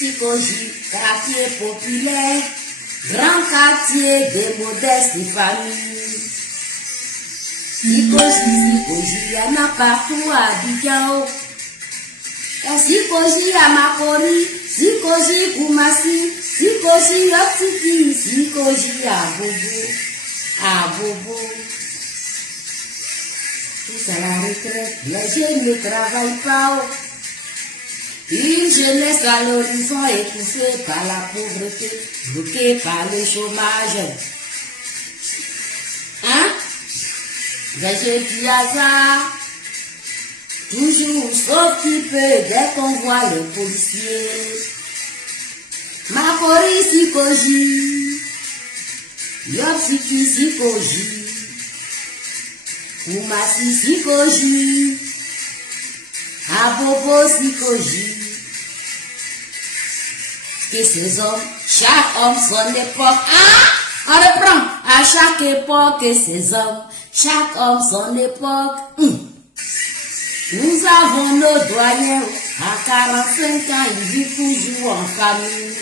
Sikoji, quartier populaire, grand quartier des modestes familles. Sikoji, y'en a partout à Abidjan. Et Sikoji à Makori, Sikoji Koumassi, Sikoji Yoptiki, Sikoji à Bobo. Tout à la retraite, les jeunes ne travaillent pas. Une jeunesse à l'horizon étouffée par la pauvreté, bloquée par le chômage. Hein? Les jeunes qui hasard, toujours sauf qui peut dès qu'on voit les policiers. Makori Sikoji, Yopsiki Sikoji, Koumassi Sikoji, Abobo Sikoji. Que ces hommes, chaque homme son époque. Ah! On reprend. À chaque époque, ces hommes, chaque homme son époque. Nous avons nos doyens. À 45 ans, ils vivent toujours en famille.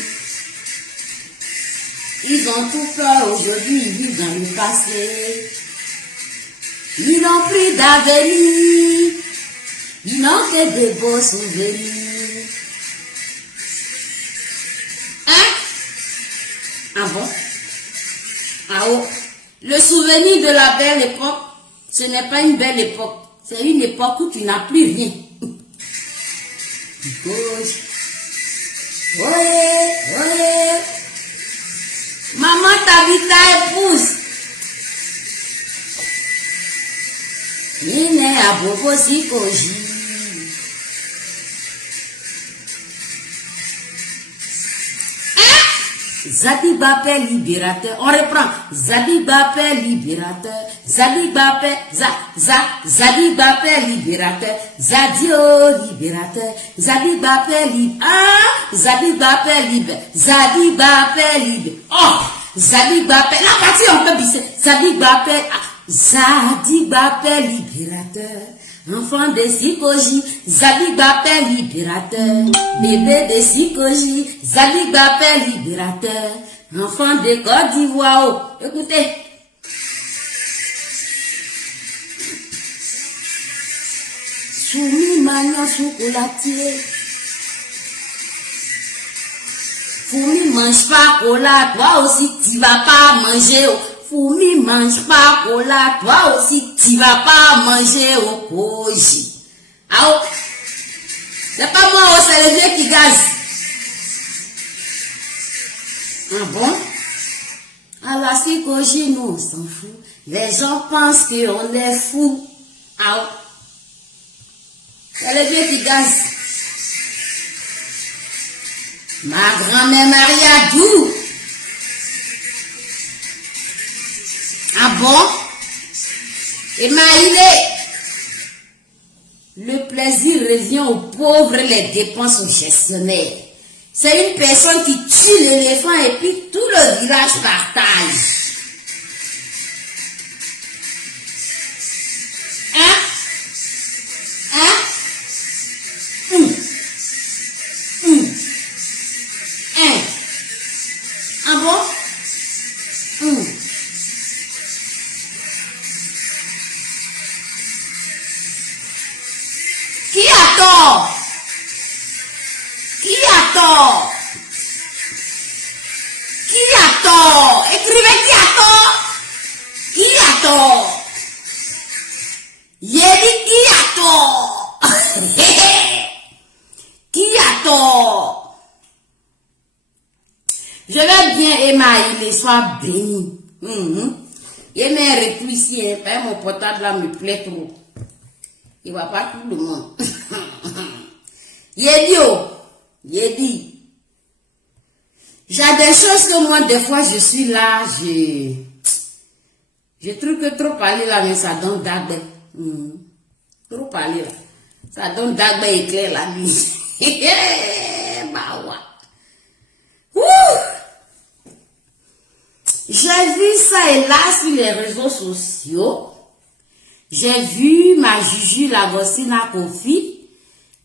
Ils ont tout peur aujourd'hui, ils vivent dans le passé. Ils n'ont plus d'avenir. Ils n'ont que de beaux souvenirs. Ah bon? Ah oh. Le souvenir de la belle époque, ce n'est pas une belle époque. C'est une époque où tu n'as plus rien. Oye. Maman t'habite ta épouse. Il n'est à Bobo Sikoji. Zadiba Père libérateur. On reprend. Zadiba Père libérateur. Zadiba Père. Zadiba Père libérateur. Zadio libérateur. Zadiba Père libre. Ah! Zadiba Père libre. Zadiba Père libre. Oh! Zadiba Père. La partie on peut bisser. Zadiba Père. Zadiba Père libérateur. Enfant de Sikoji, Zadiba Père libérateur. Bébé de Sikoji, Zadiba Père libérateur. Enfant de Côte d'Ivoire. Oh, écoutez. Soumi magnon chocolatier. Foumi mange pas cola, toi aussi tu vas pas manger. Foumi mange pas cola, toi aussi tu vas pas manger au koji. Ah oh. C'est pas moi, oh, c'est les vieux qui gazent. Ah bon? À la Sikoji, nous on s'en fout. Les gens pensent qu'on est fou. Ah oh. C'est les vieux qui gazent. Ma grand-mère Maria Dou. Ah bon? Et Maïlé, le plaisir revient aux pauvres, les dépenses aux gestionnaires. C'est une personne qui tue l'éléphant et puis tout le village partage. Hein? Ah bon? Qui a tort? Qui a tort? Qui a tort? Écrivez qui a tort? Qui a tort? J'ai dit qui a tort? Qui a tort? Je vais bien émailler, sois béni. Et mes répussiers, mon portable là me plaît trop. Il va pas tout le monde. Il dit. J'ai des choses que moi, des fois, je suis là, je trouve que trop parler là, mais ça donne d'agbe. Trop parler là. Ça donne d'agbe éclair la nuit. Bah ouais. J'ai vu ça et là sur les réseaux sociaux. J'ai vu ma Juju la Gossina Kofi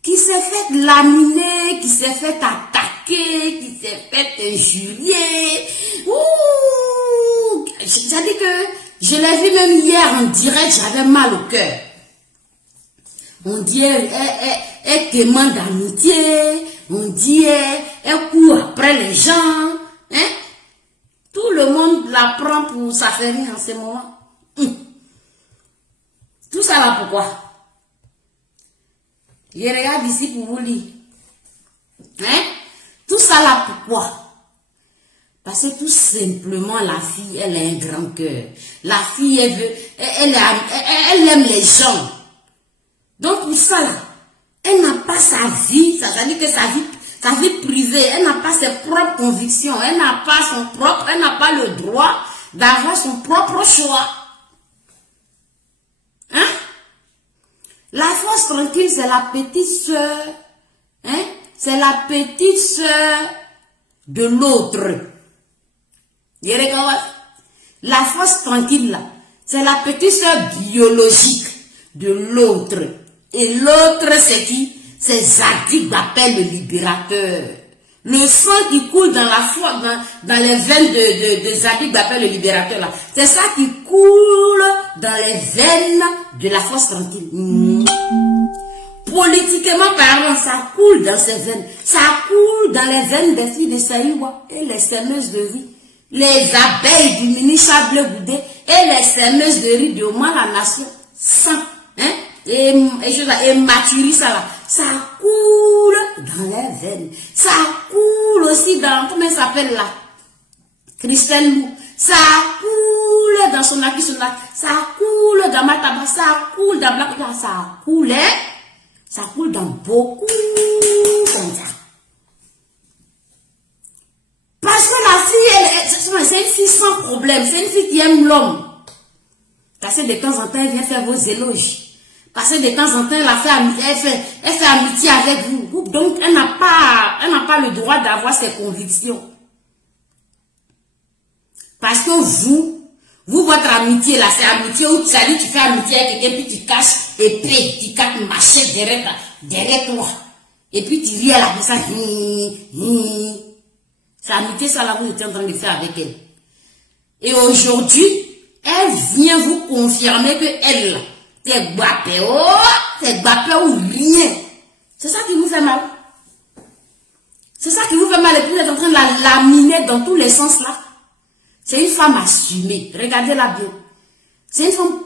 qui s'est fait laminer, qui s'est fait attaquer. attaqué, qui s'est fait injurier. Ouh! J'ai dit que je l'ai vu même hier en direct, j'avais mal au cœur. On dit elle demande d'amitié, on dit elle court après les gens. Hein? Tout le monde la prend pour sa famille en ce moment. Tout ça là pourquoi? Je regarde ici pour vous lire. Hein? Tout ça là pourquoi? Parce que tout simplement la fille, elle a un grand cœur. La fille, elle aime les gens. Donc pour ça là, elle n'a pas sa vie, ça veut dire que sa vie privée, elle n'a pas ses propres convictions, elle n'a pas le droit d'avoir son propre choix. Hein? La force tranquille, c'est la petite sœur. Hein? C'est la petite sœur de l'autre. La force tranquille, là, c'est la petite sœur biologique de l'autre. Et l'autre, c'est qui? C'est Zadig Bapel, le libérateur. Le sang qui coule dans les veines de Zadig Bapel, le libérateur, là. C'est ça qui coule dans les veines de la force tranquille. Politiquement parlant, ça coule dans ses veines. Ça coule dans les veines des filles de Saïwa et les semeuses de riz. Les abeilles du ministre Bleu Goudé et les semeuses de riz de Oman, la nation. Sang. Hein? Et Maturi, ça coule dans les veines. Ça coule aussi dans, comment elle s'appelle là? Christelle Lou. Ça coule dans son acquis, ça coule dans ma tabac, ça coule dans Black, ça coule, hein? Ça coule dans beaucoup comme ça. Parce que la fille, c'est une fille sans problème, c'est une fille qui aime l'homme. Parce que de temps en temps, elle vient faire vos éloges. Parce que de temps en temps, elle fait amitié avec vous. Donc, elle n'a pas le droit d'avoir ses convictions. Parce que vous, votre amitié là, c'est amitié où tu fais amitié avec quelqu'un, puis tu caches épée, tu caches machette derrière toi. Et puis tu ris à la personne. C'est amitié, ça là, vous êtes en train de faire avec elle. Et aujourd'hui, elle vient vous confirmer que elle, t'es guapé ou rien. C'est ça qui vous fait mal. C'est ça qui vous fait mal. Et puis vous êtes en train de la laminer dans tous les sens là. C'est une femme assumée. Regardez-la bien. C'est une femme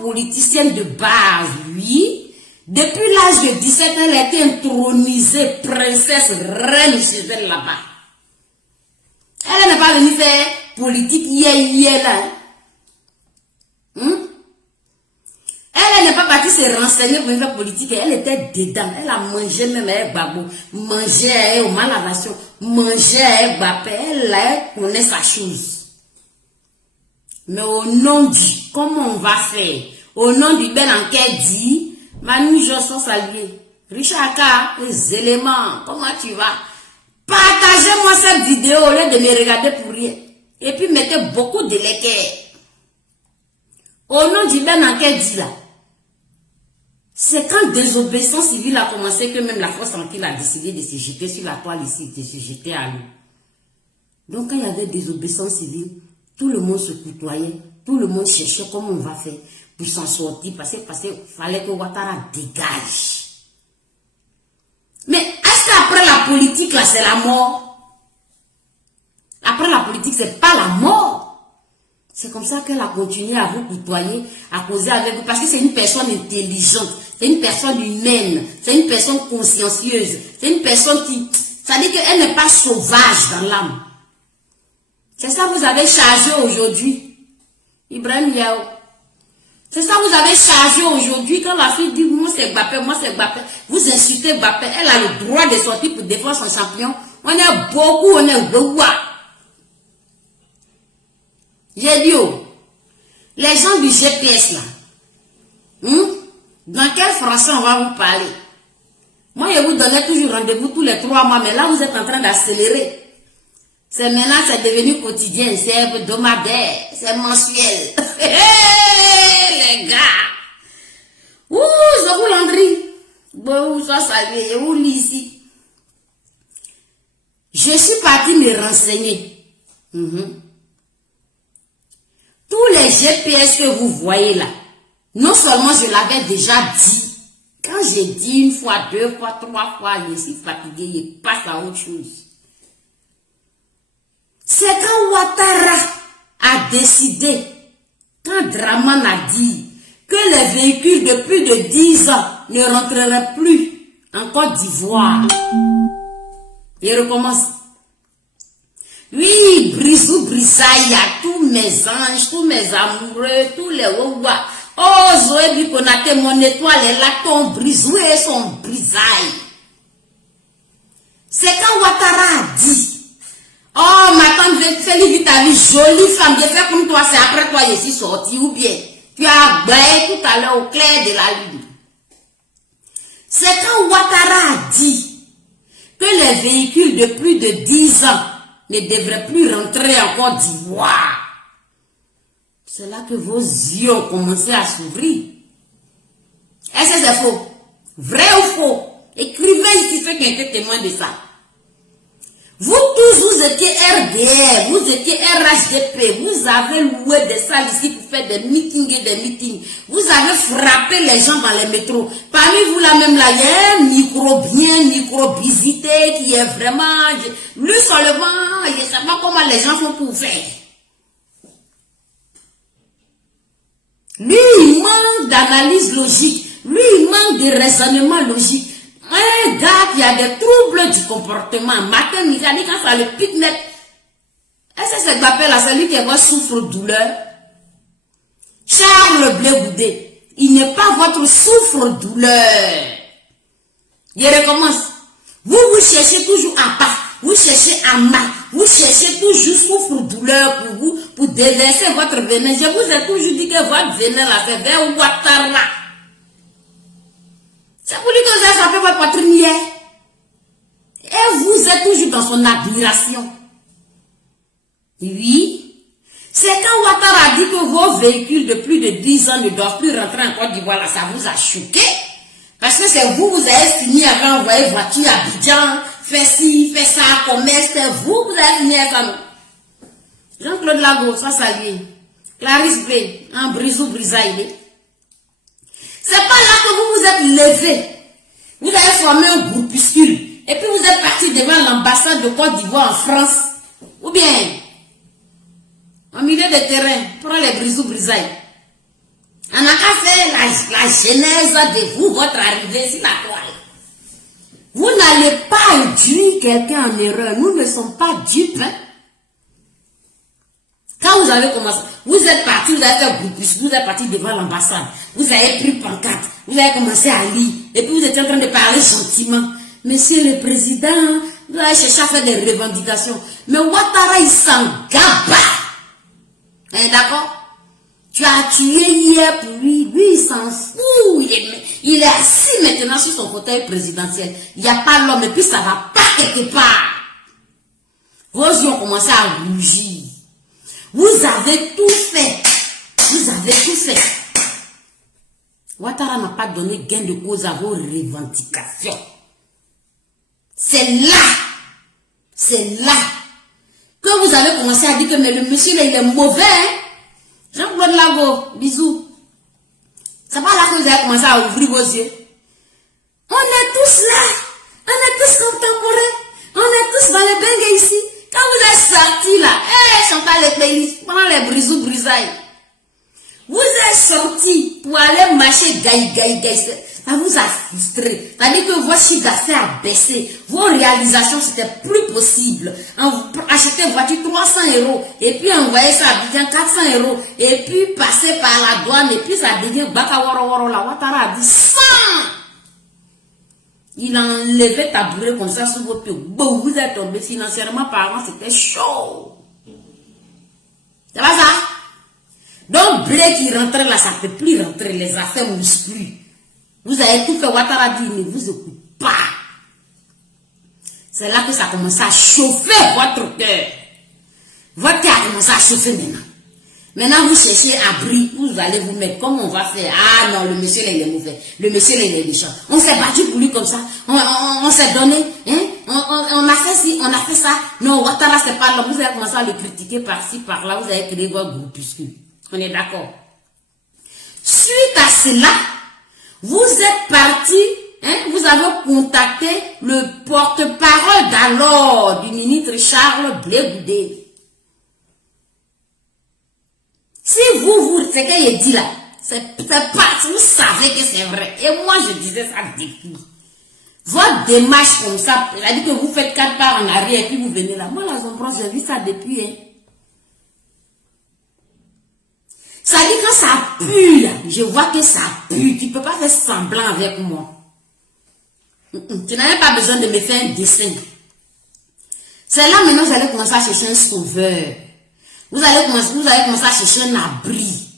politicienne de base, oui. Depuis l'âge de 17 ans, elle a été intronisée princesse, reine chez elle là-bas. Elle n'est pas venue faire politique hier là. Elle n'est pas partie se renseigner pour faire politique. Elle était dedans. Elle a mangé même avec Babou. Mangé au malavation. Mangé avec Babé. Elle connaît sa chose. Mais au nom du, comment on va faire? Au nom du bel enquête dit, Manu Josson salué. Richard K, les éléments, comment tu vas? Partagez-moi cette vidéo au lieu de me regarder pour rien. Et puis mettez beaucoup de l'équerre. Au nom du bel enquête dit là. C'est quand désobéissance civile a commencé que même la force tranquille a décidé de se jeter sur la toile ici, de se jeter à l'eau. Donc quand il y avait désobéissance civile, tout le monde se côtoyait, tout le monde cherchait comment on va faire pour s'en sortir, parce qu'il fallait que Ouattara dégage. Mais est-ce qu'après la politique, là, c'est la mort? Après la politique, c'est pas la mort. C'est comme ça qu'elle a continué à vous côtoyer, à causer avec vous, parce que c'est une personne intelligente, c'est une personne humaine, c'est une personne consciencieuse, c'est une personne qui... Ça dit qu'elle n'est pas sauvage dans l'âme. C'est ça que vous avez chargé aujourd'hui. Ibrahim Yao. C'est ça que vous avez chargé aujourd'hui quand la fille dit moi c'est Mbappé, moi c'est Mbappé. Vous insultez Mbappé, elle a le droit de sortir pour défendre son champion. On est beaucoup, on est beaucoup. J'ai dit, les gens du GPS là, dans quel français on va vous parler? Moi, je vous donnais toujours rendez-vous tous les 3 mois, mais là, vous êtes en train d'accélérer. C'est maintenant, c'est devenu quotidien, c'est hebdomadaire, c'est mensuel. Les gars! Ouh, je vous Landry. Bon, ça, ça, et où ici? Je suis parti me renseigner. Tous les GPS que vous voyez là, non seulement je l'avais déjà dit, quand j'ai dit une fois, deux fois, trois fois, je suis fatigué, je passe à autre chose. C'est quand Ouattara a décidé, quand Draman a dit que les véhicules de plus de 10 ans ne rentreraient plus en Côte d'Ivoire. Il recommence. Oui, Brisou, Brisaïa, tous mes anges, tous mes amoureux, tous les Ouawa. Oh, Zoé Bikonate, mon étoile est là, ton Brisou et son Brisaï. C'est quand Ouattara a dit. Oh, ma tante, fais-lui vite ta vie, jolie femme, je fais comme toi, c'est après toi, je suis sorti, ou bien, tu as baillé tout à l'heure au clair de la lune. C'est quand Ouattara a dit que les véhicules de plus de 10 ans ne devraient plus rentrer en Côte d'Ivoire. C'est là que vos yeux ont commencé à s'ouvrir. Est-ce que c'est faux? Vrai ou faux? Écrivez ici ceux qui étaient témoins de ça. Vous tous, vous étiez RDR, vous étiez RHDP, vous avez loué des salles ici pour faire des meetings et des meetings. Vous avez frappé les gens dans les métros. Parmi vous là même là, il y a un micro-visité qui est vraiment... Lui seulement, je ne sais pas comment les gens font pour faire. Lui, il manque d'analyse logique. Lui, il manque de raisonnement logique. Un gars qui a des troubles du comportement, matin, midi, quand ça le pique net. Est-ce que cet appel là, celui qui va souffre-douleur? Charles Blé Goudé, il n'est pas votre souffre-douleur. Il recommence. Vous cherchez toujours à pas, vous cherchez à mal, vous cherchez toujours souffre-douleur pour vous, pour déverser votre venin. Je vous ai toujours dit que votre venin là, c'est vers Ouattara. C'est pour lui que vous avez frappé votre poitrine hier. Et vous êtes toujours dans son admiration. Oui. C'est quand Ouattara a dit que vos véhicules de plus de 10 ans ne doivent plus rentrer en Côte d'Ivoire, là, ça vous a choqué. Parce que c'est vous, vous avez fini à envoyer voiture à Abidjan, fait ci, fait ça, commerce, c'est vous avez fini à ça. Jean-Claude Lago, soit salué. Clarisse Blé, un Brisou Brisaïdé. C'est pas là que vous vous êtes levé. Vous avez formé un groupuscule. Et puis vous êtes parti devant l'ambassade de Côte d'Ivoire en France. Ou bien, au milieu de terrain, pour les Brisou Brisaï. On n'a qu'à faire la genèse de vous, votre arrivée sur la toile. Vous n'allez pas induire quelqu'un en erreur. Nous ne sommes pas dupes. Hein? Quand vous avez commencé, vous êtes parti, vous avez fait groupuscule, vous êtes parti devant l'ambassade, vous avez pris pancarte, vous avez commencé à lire, et puis vous étiez en train de parler gentiment. Monsieur le Président, vous avez cherché à faire des revendications. Mais Ouattara, il s'en gaba. Hein, d'accord? Tu as tué hier pour lui, il s'en fout. Il est assis maintenant sur son fauteuil présidentiel. Il n'y a pas l'homme, et puis ça va pas quelque part. Vos yeux ont commencé à rougir. Vous avez tout fait. Vous avez tout fait. Ouattara n'a pas donné gain de cause à vos revendications. C'est là que vous avez commencé à dire que mais le monsieur là, il est mauvais. Hein? Jean-Claude Lago, bisous. C'est pas là que vous avez commencé à ouvrir vos yeux. On est tous là. On est tous contemporains. On est tous dans le bengue ici. Quand vous êtes sortis là, Chantal les playlists, pendant les Brisou Brisaï, vous êtes sortis pour aller marcher gaï. Ça vous a frustré. Ça veut dire que votre chiffre d'affaires a baissé. Vos réalisations, c'était plus possible. Acheter une voiture 300 €, et puis envoyer ça à Abidjan 400 €, et puis passer par la douane, et puis ça devient Bakawaro, la Ouattara a dit 100. Il a enlevé tabouret comme ça sur vos pieds. Bon, vous êtes tombé financièrement parlant, c'était chaud. C'est pas ça? Donc, blé qui rentrait là, ça ne peut plus rentrer. Les affaires ne bougent plus. Vous avez tout fait. Ouattara dit, ne vous écoute pas. C'est là que ça a commencé à chauffer votre cœur. Votre cœur a commencé à chauffer maintenant. Maintenant, vous cherchez abri, vous allez vous mettre. Comment on va faire? Ah non, le monsieur là, il est mauvais. Le monsieur là, il est méchant. On s'est battu pour lui comme ça. On s'est donné. Hein? on a fait ci, on a fait ça. Non, Ouattara, c'est pas là. Vous allez commencer à le critiquer par-ci, par-là. Vous allez créer votre groupuscule. On est d'accord. Suite à cela, vous êtes parti, hein, vous avez contacté le porte-parole d'alors du ministre Charles Blé Goudé. Si vous, c'est qu'il dit là, c'est pas, vous savez que c'est vrai. Et moi, je disais ça depuis. Votre démarche comme ça, c'est-à-dire que vous faites 4 pas en arrière et puis vous venez là. Moi, la Zombros, j'ai vu ça depuis, hein. Ça dit quand ça pue, là, je vois que ça pue. Tu ne peux pas faire semblant avec moi. Tu n'as même pas besoin de me faire un dessin. C'est là maintenant que vous allez commencer à chercher un sauveur. Vous allez commencer à chercher un abri.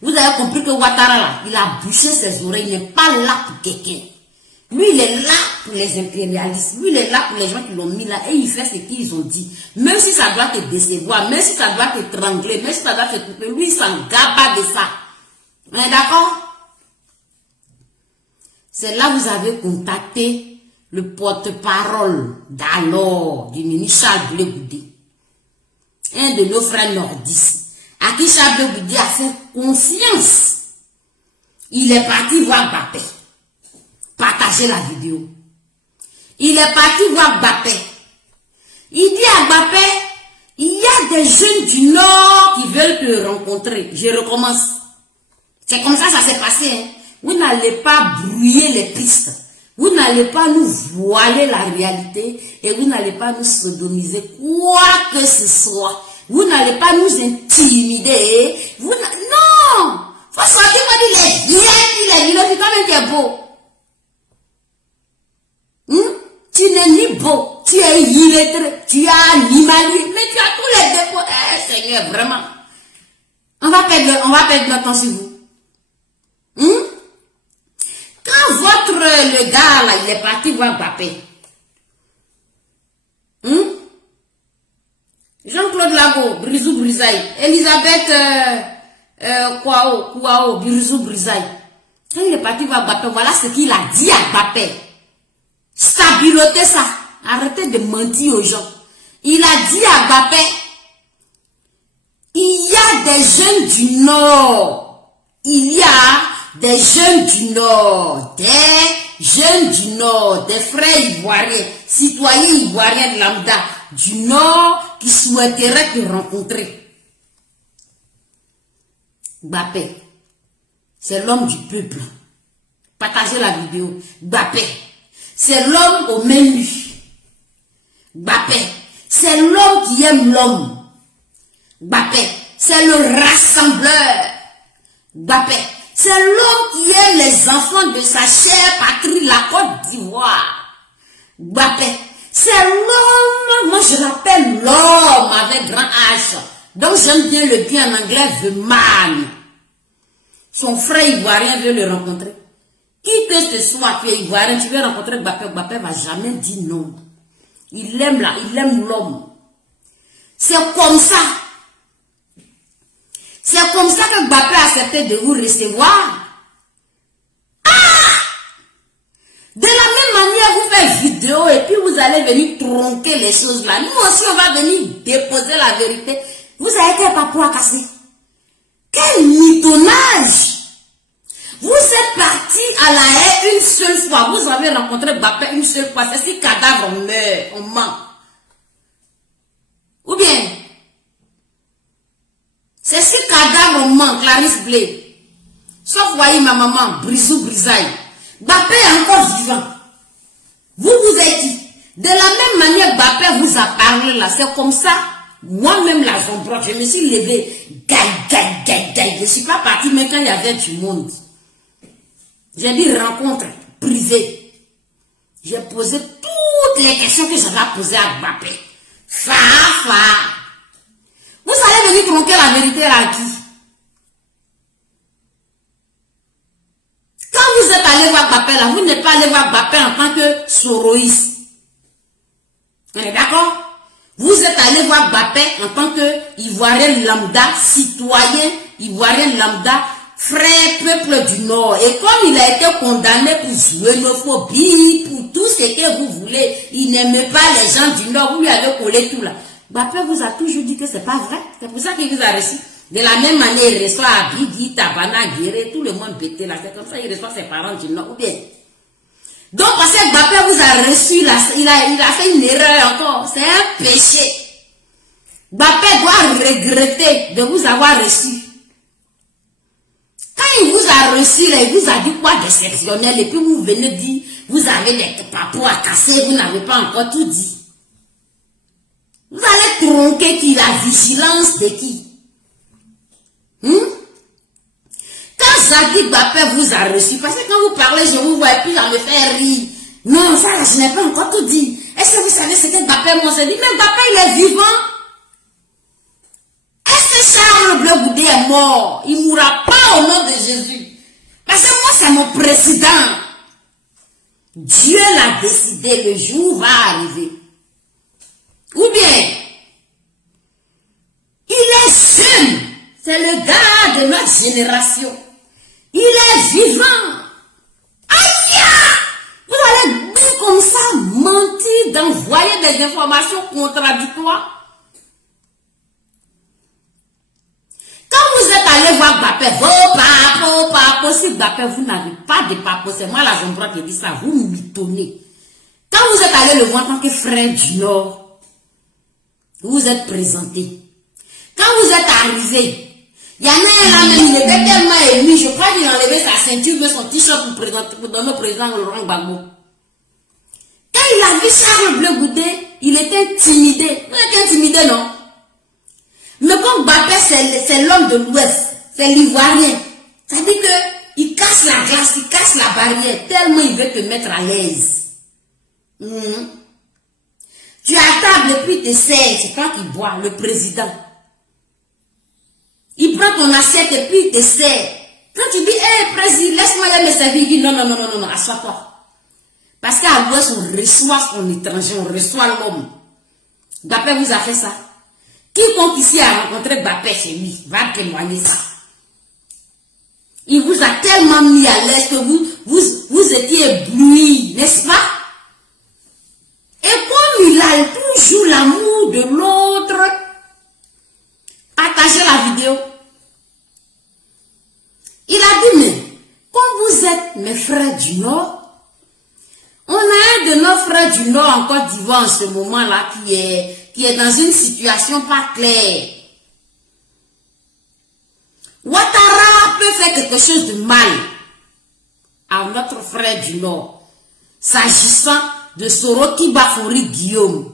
Vous avez compris que Ouattara, là, il a bouché ses oreilles. Il n'est pas là pour quelqu'un. Lui, il est là pour les impérialistes. Lui, il est là pour les gens qui l'ont mis là. Et il fait ce qu'ils ont dit. Même si ça doit te décevoir, même si ça doit te trangler, même si ça doit te couper, lui, il s'en gaba de ça. On est d'accord? C'est là que vous avez contacté le porte-parole d'alors du ministre Charles Blé Goudé. Un de nos frères nordistes. À qui Charles Blé Goudé a fait confiance. Il est parti voir Bappé. Partagez la vidéo. Il est parti voir Bappé. Il dit à Bappé, il y a des jeunes du Nord qui veulent te rencontrer. Je recommence. C'est comme ça s'est passé. Hein. Vous n'allez pas brouiller les pistes. Vous n'allez pas nous voiler la réalité et vous n'allez pas nous sodomiser quoi que ce soit. Vous n'allez pas nous intimider. Non! Faut sortir moi dire les vilains, c'est quand même qui est beau. Tu n'es ni beau, tu es illettré, tu es animalier, mais tu as tous les défauts. Eh Seigneur, vraiment. On va perdre notre temps sur vous. Quand le gars là, il est parti voir Bappé. Jean-Claude Lago, Brisou Brisaï, Elisabeth Kouao, Brisou Brisaï. Quand il est parti voir Bappé, voilà ce qu'il a dit à Bappé. Stabilité ça. Arrêtez de mentir aux gens. Il a dit à Bappé, il y a des jeunes du Nord. Il y a des jeunes du Nord. Des jeunes du Nord. Des frères ivoiriens. Citoyens ivoiriens de lambda. Du Nord qui souhaiteraient te rencontrer. Bappé. C'est l'homme du peuple. Partagez la vidéo. Bappé. C'est l'homme au menu. Bappé. C'est l'homme qui aime l'homme. Bappé. C'est le rassembleur. Bappé. C'est l'homme qui aime les enfants de sa chère patrie, la Côte d'Ivoire. Bappé. C'est l'homme, moi je l'appelle l'homme avec grand H. Donc j'aime bien le dire en anglais, the man. Son frère ivoirien veut le rencontrer. Qui que ce soit, tu es ivoirien, tu veux rencontrer Bappé, Bappé va jamais dire non. Il aime l'homme. C'est comme ça. C'est comme ça que Bappé a accepté de vous recevoir. De la même manière, vous faites vidéo et puis vous allez venir tronquer les choses là. Nous aussi, on va venir déposer la vérité. Vous avez quel papou à casser? Quel mitonnage! Vous êtes parti à la haie une seule fois. Vous avez rencontré Bappé une seule fois. C'est si cadavre on meurt, on ment. Ou bien, c'est si cadavre on ment, Clarisse Blé. Sauf voyez ma maman, Brisou Brisaï. Bappé est encore vivant. Vous êtes dit. De la même manière, Bappé vous a parlé là. C'est comme ça. Moi-même, la Zombros, je me suis levé. Je ne suis pas parti, mais quand il y avait du monde. J'ai dit rencontre privée. J'ai posé toutes les questions que j'avais posées à Bappé. Vous allez venir tronquer la vérité à qui? Quand vous êtes allé voir Bappé là, vous n'êtes pas allé voir Bappé en tant que soroïste. On est d'accord? Vous êtes allé voir Bappé en tant que Ivoirien lambda, citoyen Ivoirien lambda, frère peuple du Nord. Et comme il a été condamné pour xénophobie, pour tout ce que vous voulez, il n'aimait pas les gens du Nord, vous lui avez collé tout là. Mbappé vous a toujours dit que c'est pas vrai. C'est pour ça qu'il vous a reçu. De la même manière, il reçoit Abidi, Tabana, Guéré, tout le monde pété là. C'est comme ça qu'il reçoit ses parents du Nord. Ou bien. Donc, parce que Mbappé vous a reçu là, il a fait une erreur encore. C'est un péché. Mbappé doit regretter de vous avoir reçu. Quand il vous a reçu là, il vous a dit quoi d'exceptionnel et puis vous venez dire, vous avez des papous à casser, vous n'avez pas encore tout dit. Vous allez tronquer qui? La vigilance de qui? Quand Zadig Mbappé vous a reçu, parce que quand vous parlez, je vous vois et puis j'en me fais rire. Non, ça là, je n'ai pas encore tout dit. Est-ce que vous savez ce que Mbappé m'a dit? Mais Mbappé, il est vivant. Est-ce que Charles Bleu Goudé est mort? Il ne mourra pas au nom de Jésus. Parce que moi, c'est mon président. Dieu l'a décidé, le jour va arriver. Ou bien, il est jeune. C'est le gars de notre génération. Il est vivant. Aïe! Vous allez dire comme ça, mentir, d'envoyer des informations contradictoires. Quand vous êtes allé voir Mbappé, vos papos, si Mbappé, vous n'avez pas de papos, c'est moi la Zombra qui dit ça, vous mitonnez. Quand vous êtes allé le voir en tant que frère du Nord, vous vous êtes présenté. Quand vous êtes arrivé, il y en a un là même, il était tellement ému, je crois qu'il a enlevé sa ceinture, son t-shirt pour donner au président Laurent Gbagbo. Quand il a vu Charles Bleu Goudé, il était intimidé. Vous êtes intimidé, non? Mais comme Mbappé, c'est l'homme de l'Ouest, c'est l'Ivoirien. Ça dit que il casse la glace, il casse la barrière, tellement il veut te mettre à l'aise. Tu es à table et puis tu sais, c'est toi qui bois, le président. Il prend ton assiette et puis il te sert. Quand tu dis, hé, président, laisse-moi aller me servir, il dit, non, assois-toi. Parce qu'à l'Ouest, on reçoit son étranger, on reçoit l'homme. Mbappé vous a fait ça. Quiconque ici a rencontré Mbappé chez lui va témoigner ça. Il vous a tellement mis à l'aise que vous étiez ébloui, n'est-ce pas? Et comme il a toujours l'amour de l'autre, partagez la vidéo. Il a dit, mais comme vous êtes mes frères du Nord, on a un de nos frères du Nord en Côte d'Ivoire en ce moment-là qui est dans une situation pas claire. Ouattara peut faire quelque chose de mal à notre frère du Nord, s'agissant de Soroki Bafori Guillaume.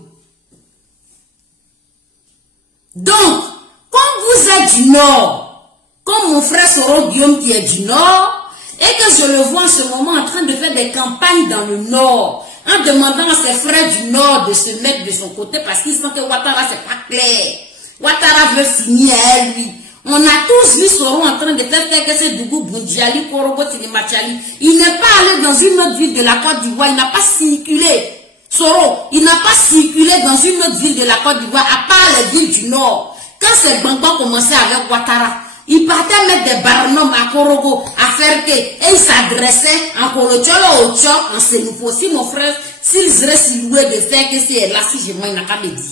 Donc, comme vous êtes du Nord, comme mon frère Soro Guillaume qui est du Nord, et que je le vois en ce moment en train de faire des campagnes dans le Nord, en demandant à ses frères du Nord de se mettre de son côté parce qu'ils sentent que Ouattara c'est pas clair. Ouattara veut signer à lui. On a tous vu Soro en train de faire que c'est Dougou Boundjiali, Korobo Tilimachali. Il n'est pas allé dans une autre ville de la Côte d'Ivoire, il n'a pas circulé. Soro, il n'a pas circulé dans une autre ville de la Côte d'Ivoire, à part les villes du Nord. Quand ces Bambans commençaient avec Ouattara, il partait mettre des barnoms à Korogo, à faire que, et il s'adressait en Kolocholo au Tchok, en Sénoufo. Si mon frère, s'il serait si loué de faire que c'est là, si je m'en, il n'a qu'à me dire.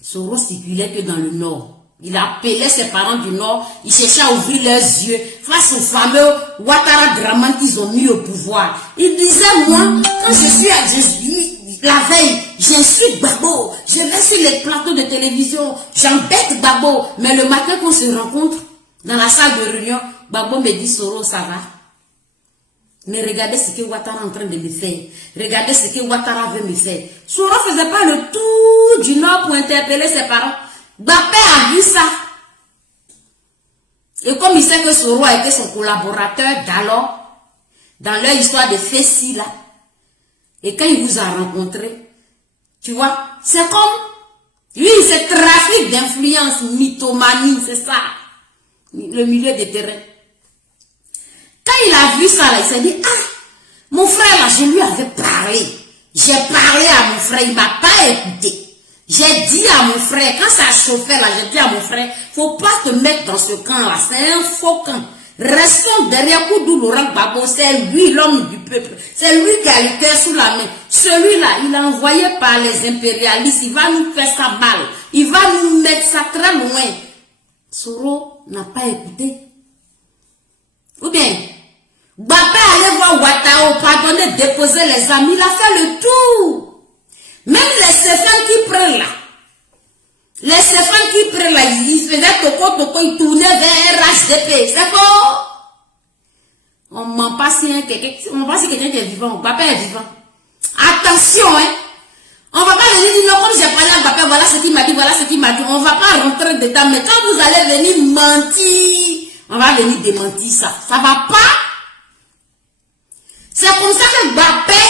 Soro circulait que dans le Nord. Il appelait ses parents du Nord, il cherchait à ouvrir leurs yeux face au fameux Ouattara Draman qu'ils ont mis au pouvoir. Il disait, moi, quand je suis à Jésus, la veille, j'insulte Gbagbo, je vais sur les plateaux de télévision, j'embête Gbagbo, mais le matin qu'on se rencontre dans la salle de réunion, Gbagbo me dit, Soro, ça va. Mais regardez ce que Ouattara est en train de me faire. Regardez ce que Ouattara veut me faire. Soro ne faisait pas le tour du Nord pour interpeller ses parents. Mbappé a vu ça. Et comme il sait que Soro a été son collaborateur d'alors, dans leur histoire de Fessi là, et quand il vous a rencontré, tu vois, c'est comme, lui, c'est trafic d'influence, mythomanie, c'est ça, le milieu des terrains. Quand il a vu ça là, il s'est dit, ah, mon frère là, je lui avais parlé. J'ai parlé à mon frère, il ne m'a pas écouté. J'ai dit à mon frère, quand ça chauffait là, j'ai dit à mon frère, faut pas te mettre dans ce camp-là, c'est un faux camp. Restons derrière Koudou Laurent Gbagbo, c'est lui l'homme du peuple. C'est lui qui a le cœur sous la main. Celui-là, il est envoyé par les impérialistes, il va nous faire ça mal. Il va nous mettre ça très loin. Soro n'a pas écouté. Ou bien, Gbapé allait voir Ouattara, pardonner, déposer les amis, il a fait le tour. Même les Stéphane qui prennent là, ils faisaient toko, ils tournaient vers RHDP. C'est quoi? On ment pas si quelqu'un est vivant. Gbapé est vivant. Attention, hein. On va pas venir dire, non, comme j'ai parlé à Gbapé, voilà ce qu'il m'a dit, voilà ce qu'il m'a dit. On va pas rentrer dedans, mais quand vous allez venir mentir, on va venir démentir ça. Ça va pas? C'est comme ça que Gbapé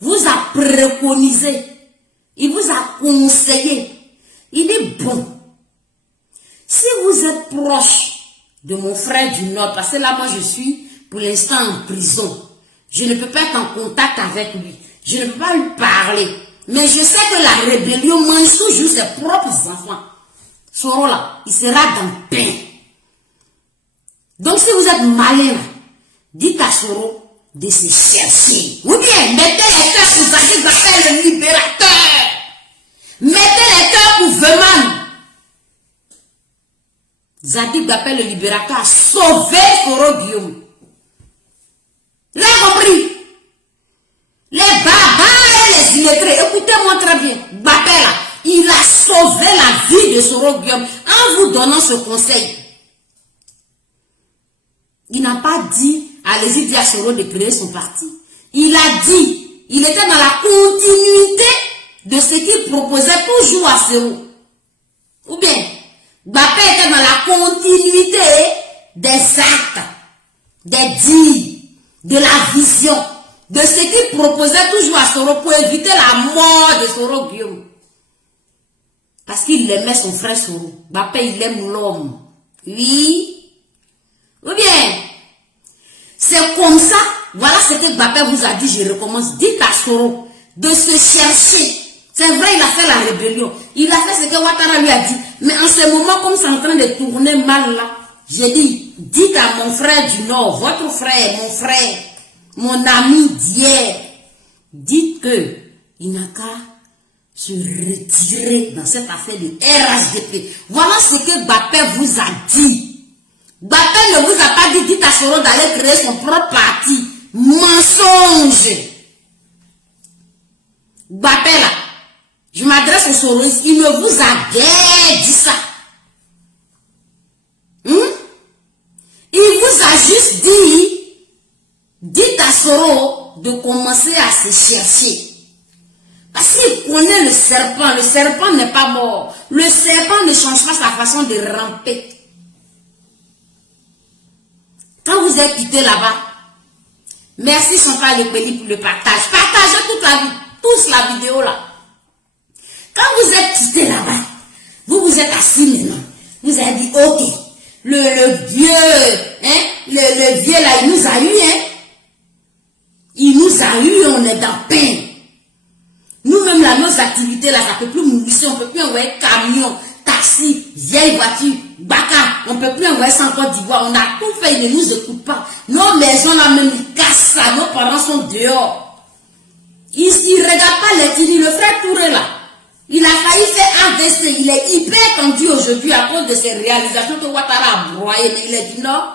vous a préconisé. Il vous a conseillé. Il est bon. Si vous êtes proche de mon frère du Nord, parce que là, moi, je suis pour l'instant en prison. Je ne peux pas être en contact avec lui. Je ne peux pas lui parler. Mais je sais que la rébellion mange toujours ses propres enfants. Soro là, il sera dans le pain. Donc si vous êtes malin, dites à Soro de se chercher. Ou bien, mettez les cœurs pour Zadie Gbapé le libérateur. Mettez les cœurs pour Veman. Zadie Gbapé le libérateur a sauvé Soro Guillaume. Vous avez compris? Les barbares et les illettrés, écoutez-moi très bien. Gbapé là, il a sauvé la vie de Soro Guillaume en vous donnant ce conseil. Il n'a pas dit, allez-y dire à Soro de créer son parti. Il a dit, il était dans la continuité de ce qu'il proposait toujours à Soro. Ou bien, Gbapé était dans la continuité des actes, des dires, de la vision, de ce qu'il proposait toujours à Soro pour éviter la mort de Soro Guillaume. Parce qu'il aimait son frère Soro. Gbapé, il aime l'homme. Oui. Ou bien, c'est comme ça, voilà ce que Gbapé vous a dit, je recommence. Dites à Soro de se chercher. C'est vrai, il a fait la rébellion. Il a fait ce que Ouattara lui a dit. Mais en ce moment, comme c'est en train de tourner mal là, j'ai dit, dites à mon frère du Nord, votre frère, mon ami d'hier, dites que il n'a qu'à se retirer dans cette affaire de RHDP. Voilà ce que Gbapé vous a dit. Gbapé ne vous a pas dit, dites à Soro d'aller créer son propre parti. Mensonge. Gbapé là, je m'adresse au Soro, il ne vous a guère dit ça. Il vous a juste dit, dites à Soro de commencer à se chercher. Parce qu'il connaît le serpent n'est pas mort. Le serpent ne change pas sa façon de ramper. Quand vous êtes quitté là-bas, merci Chantal Lepeli pour le partage. Partagez toute la vie, tous la vidéo là. Quand vous êtes quitté là-bas, vous vous êtes assis maintenant. Vous avez dit, ok, le vieux là, il nous a eu, hein. Il nous a eu, on est dans peine. Nous-mêmes là, nos activités là, ça ne peut plus mourir, on ne peut plus envoyer camion, taxi, vieille voiture, baka, on ne peut plus envoyer ça en Côte d'Ivoire. On a tout fait, ils ne nous écoutent pas. Nos maisons là, même ils cassent ça, nos parents sont dehors. Ils ne regardent pas les télés, le frère Touré là. Il a failli faire AVC, il est hyper tendu aujourd'hui à cause de ses réalisations que Ouattara a broyé, mais il est du Nord.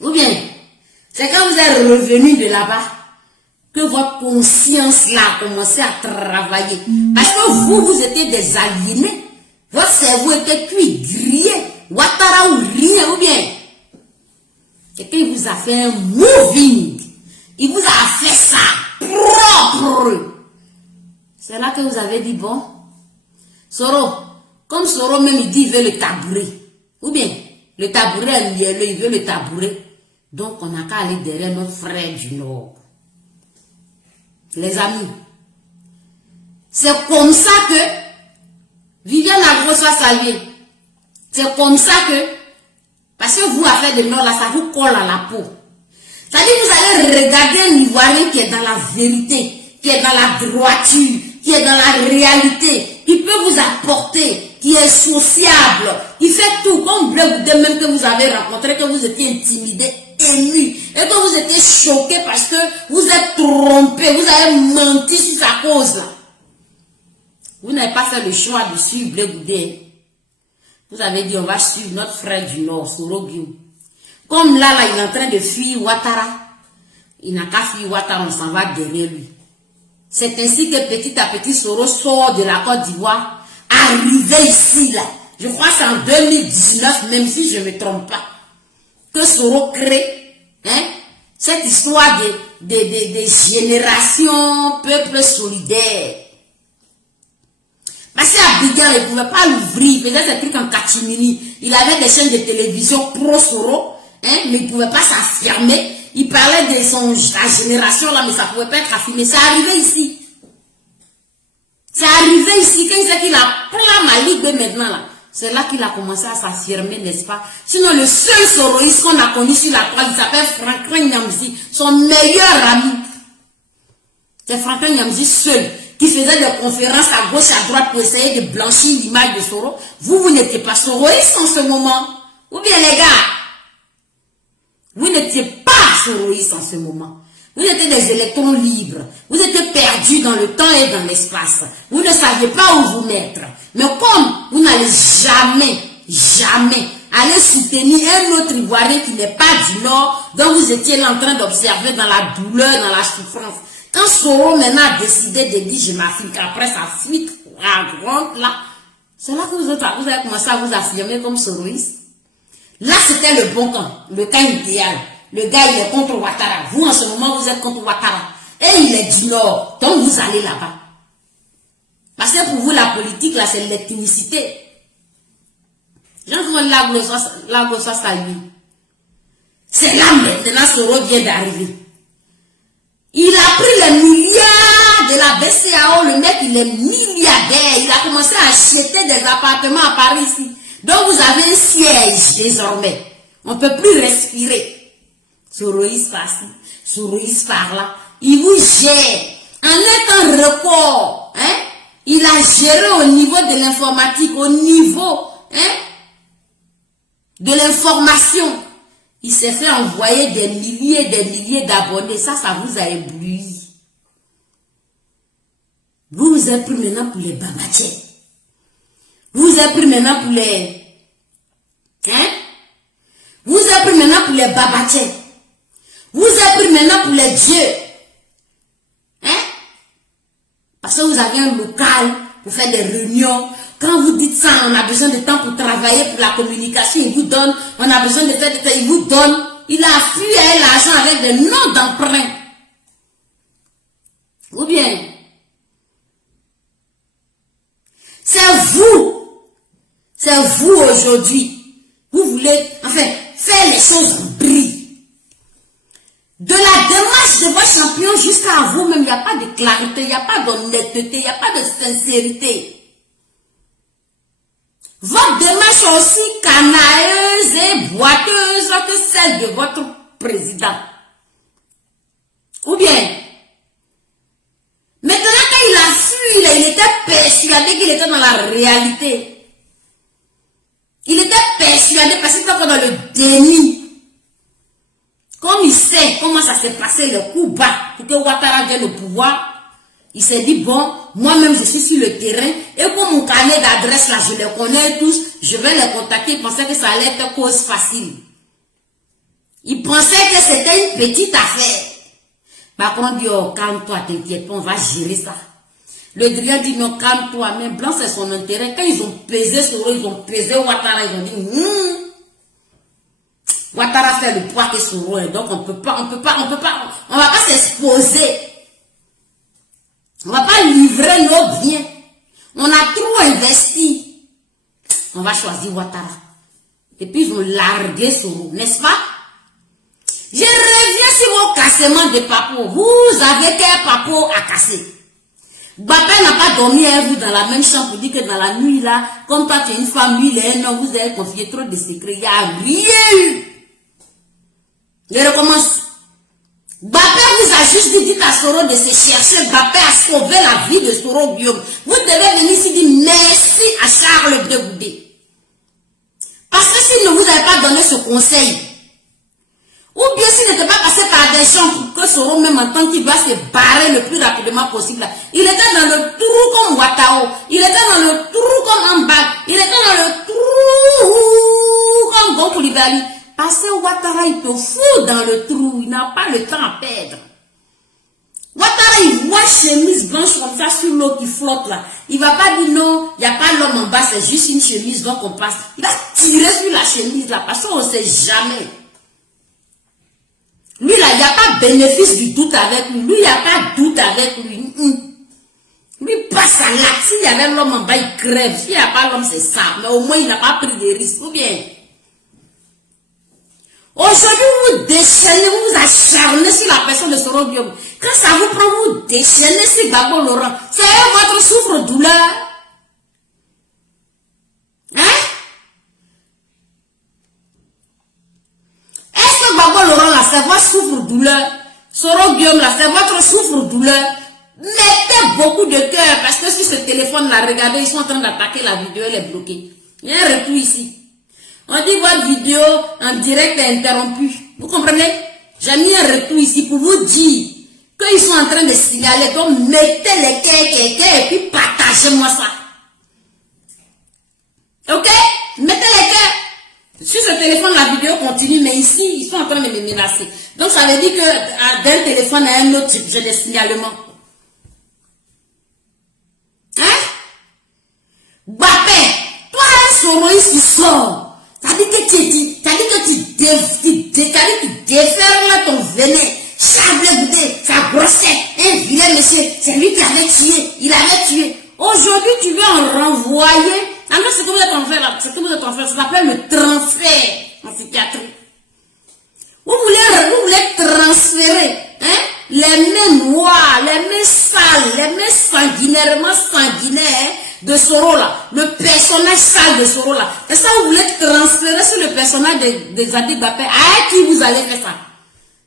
Ou bien, c'est quand vous êtes revenu de là-bas que votre conscience là a commencé à travailler. Parce que vous étiez des aliénés. Votre cerveau était cuit, grillé. Ouattara ou rien, ou bien. Et qu'il vous a fait un moving. Il vous a fait ça propre. C'est là que vous avez dit, bon, Soro, comme Soro même il dit, il veut le tabouret. Ou bien, le tabouret, il veut le tabouret. Donc, on n'a qu'à aller derrière notre frère du Nord. Les amis, c'est comme ça que Viviane Agro soit saluée. C'est comme ça que, parce que vous, affaire de Nord, là, ça vous colle à la peau. C'est-à-dire que vous allez regarder un Ivoirien qui est dans la vérité, qui est dans la droiture, qui est dans la réalité, qui peut vous apporter, qui est sociable. Il fait tout, comme Bleu Goudé même que vous avez rencontré, que vous étiez intimidé, ému, et que vous étiez choqué parce que vous êtes trompé, vous avez menti sur sa cause là. Vous n'avez pas fait le choix de suivre Bleu Goudé. Vous avez dit on va suivre notre frère du Nord, Soro Guillaume. Comme là, il est en train de fuir Ouattara. Il n'a qu'à fuir Ouattara, on s'en va derrière lui. C'est ainsi que petit à petit Soro sort de la Côte d'Ivoire, arrivé ici là. Je crois que c'est en 2019, même si je ne me trompe pas, que Soro crée cette histoire de génération, peuple solidaire. Parce qu'Abidjan ne pouvait pas l'ouvrir, il faisait des trucs en catimini. Il avait des chaînes de télévision pro-Soro, mais il ne pouvait pas s'affirmer. Il parlait de sa génération là, mais ça ne pouvait pas être affirmé. C'est arrivé ici. C'est arrivé ici, quand il sait qu'il a plein ma ligue maintenant là. C'est là qu'il a commencé à s'affirmer, n'est-ce pas? Sinon, le seul soroïste qu'on a connu sur la toile, il s'appelle Franklin Nyamzi, son meilleur ami. C'est Franklin Nyamzi seul qui faisait des conférences à gauche, à droite pour essayer de blanchir l'image de Soro. Vous n'étiez pas soroïste en ce moment. Ou bien les gars, vous n'étiez pas soroïste en ce moment. Vous étiez des électrons libres. Vous étiez perdus dans le temps et dans l'espace. Vous ne saviez pas où vous mettre. Mais comme vous n'allez jamais aller soutenir un autre Ivoirien qui n'est pas du Nord, dont vous étiez là en train d'observer dans la douleur, dans la souffrance. Quand Soro maintenant a décidé de dire je m'affirme, qu'après sa fuite à grande là, c'est là que vous avez commencé à vous affirmer comme soroïste. Là, c'était le bon camp, le cas idéal. Le gars, il est contre Ouattara. Vous, en ce moment, vous êtes contre Ouattara. Et il est du Nord. Donc, vous allez là-bas. Parce que pour vous, la politique, là, c'est l'ethnicité. Jean-Claude Lagos à lui. C'est là maintenant, Soro vient d'arriver. Il a pris les milliards de la BCAO. Le mec, il est milliardaire. Il a commencé à acheter des appartements à Paris ici. Donc, vous avez un siège désormais. On ne peut plus respirer. Soroïste par-ci, Soroïste par-là. Il vous gère. En un temps record, il a géré au niveau de l'informatique, au niveau de l'information. Il s'est fait envoyer des milliers d'abonnés. Ça vous a ébloui. Vous vous êtes pris maintenant pour les babatiers. Vous vous êtes pris maintenant pour les... Vous vous êtes pris maintenant pour les babatiers. Vous êtes pris maintenant pour les dieux. Parce que vous avez un local pour faire des réunions. Quand vous dites ça, on a besoin de temps pour travailler pour la communication. Il vous donne. On a besoin de faire des temps. Il vous donne. Il a fui à l'argent avec des noms d'emprunt. Ou bien, c'est vous aujourd'hui. Vous voulez, enfin, faire les choses briller. De la démarche de vos champions jusqu'à vous-même, il n'y a pas de clarité, il n'y a pas d'honnêteté, il n'y a pas de sincérité. Votre démarche est aussi canailleuse et boiteuse que celle de votre président. Ou bien, maintenant quand il a fui, il était persuadé qu'il était dans la réalité. Il était persuadé parce qu'il était encore dans le déni. Comme il sait comment ça s'est passé le coup bas pour que Ouattara vienne au pouvoir, il s'est dit bon, moi-même je suis sur le terrain et comme mon carnet d'adresse là, je les connais tous, je vais les contacter. Il pensait que ça allait être cause facile. Il pensait que c'était une petite affaire. Macron dit oh calme-toi, t'inquiète pas, on va gérer ça. Le Drian dit non, calme-toi, mais Blanc c'est son intérêt. Quand ils ont pesé Soro, ils ont pesé Ouattara, ils ont dit Ouattara fait le poids que Soro est, donc on va pas s'exposer. On va pas livrer nos biens. On a trop investi. On va choisir Ouattara. Et puis ils ont largué Soro, n'est-ce pas? Je reviens sur vos cassements de Papo. Vous avez quel Papo à casser? Bapé n'a pas dormi avec vous dans la même chambre pour dire que dans la nuit là, comme toi tu es une femme, lui il est un homme, vous avez confié trop de secrets. Il n'y a rien eu. Je recommence. Bapé vous a juste dit, dites à Soro de se chercher, Mbappé a sauvé la vie de Soro Guillaume. Vous devez venir ici dire merci à Charles de Goudé. Parce que s'il ne vous avait pas donné ce conseil, ou bien s'il n'était pas passé par des gens pour que Soro même entende qu'il doit se barrer le plus rapidement possible, il était dans le trou comme Ouattao, il était dans le trou comme Ambak, il était dans le trou comme Gon Koulibaly. Parce que Ouattara, il te fout dans le trou, il n'a pas le temps à perdre. Ouattara, il voit chemise blanche comme ça sur l'eau qui flotte là. Il va pas dire non, il n'y a pas l'homme en bas, c'est juste une chemise donc on passe. Il va tirer sur la chemise là parce qu'on ne sait jamais. Lui là, il n'y a pas bénéfice du doute avec lui. Lui, il n'y a pas de doute avec lui. Lui passe à l'acte. S'il y avait l'homme en bas, il crève. S'il n'y a pas l'homme, c'est ça. Mais au moins, il n'a pas pris de risques. Ou bien. Aujourd'hui, vous déchaînez, vous vous acharnez sur la personne de Soro Guillaume. Quand ça vous prend, vous déchaînez sur Gbagbo Laurent. C'est votre souffre-douleur. Hein? Est-ce que Gbagbo Laurent, là, c'est votre souffre-douleur? Soro Guillaume, là, c'est votre souffre-douleur? Mettez beaucoup de cœur, parce que si ce téléphone-là, regardez, ils sont en train d'attaquer la vidéo, elle est bloquée. Il y a un retour ici. On dit votre vidéo en direct est interrompue. Vous comprenez? J'ai mis un retour ici pour vous dire qu'ils sont en train de signaler. Donc, mettez les cœurs et puis partagez-moi ça. Ok? Mettez les cœurs. Sur ce téléphone, la vidéo continue, mais ici, ils sont en train de me menacer. Donc, ça veut dire que d'un téléphone à un autre, j'ai des signalements. Hein? Mbappé, toi, un soroïste qui sort. Ça dit que tu déferles ton venin. Charles Goudé, sa grossette, un vilain monsieur, c'est lui qui avait tué. Il avait tué. Aujourd'hui, tu veux en renvoyer. Alors, ce que vous êtes en fait là, ça s'appelle le transfert en psychiatrie. Vous voulez transférer, hein, les mains noires, les mains sales, les mains sanguinairement sanguinaires de Soro là, le personnage sale de Soro là. Et ça, vous voulez transférer sur le personnage de Zadig Mbappé. À qui vous allez faire ça?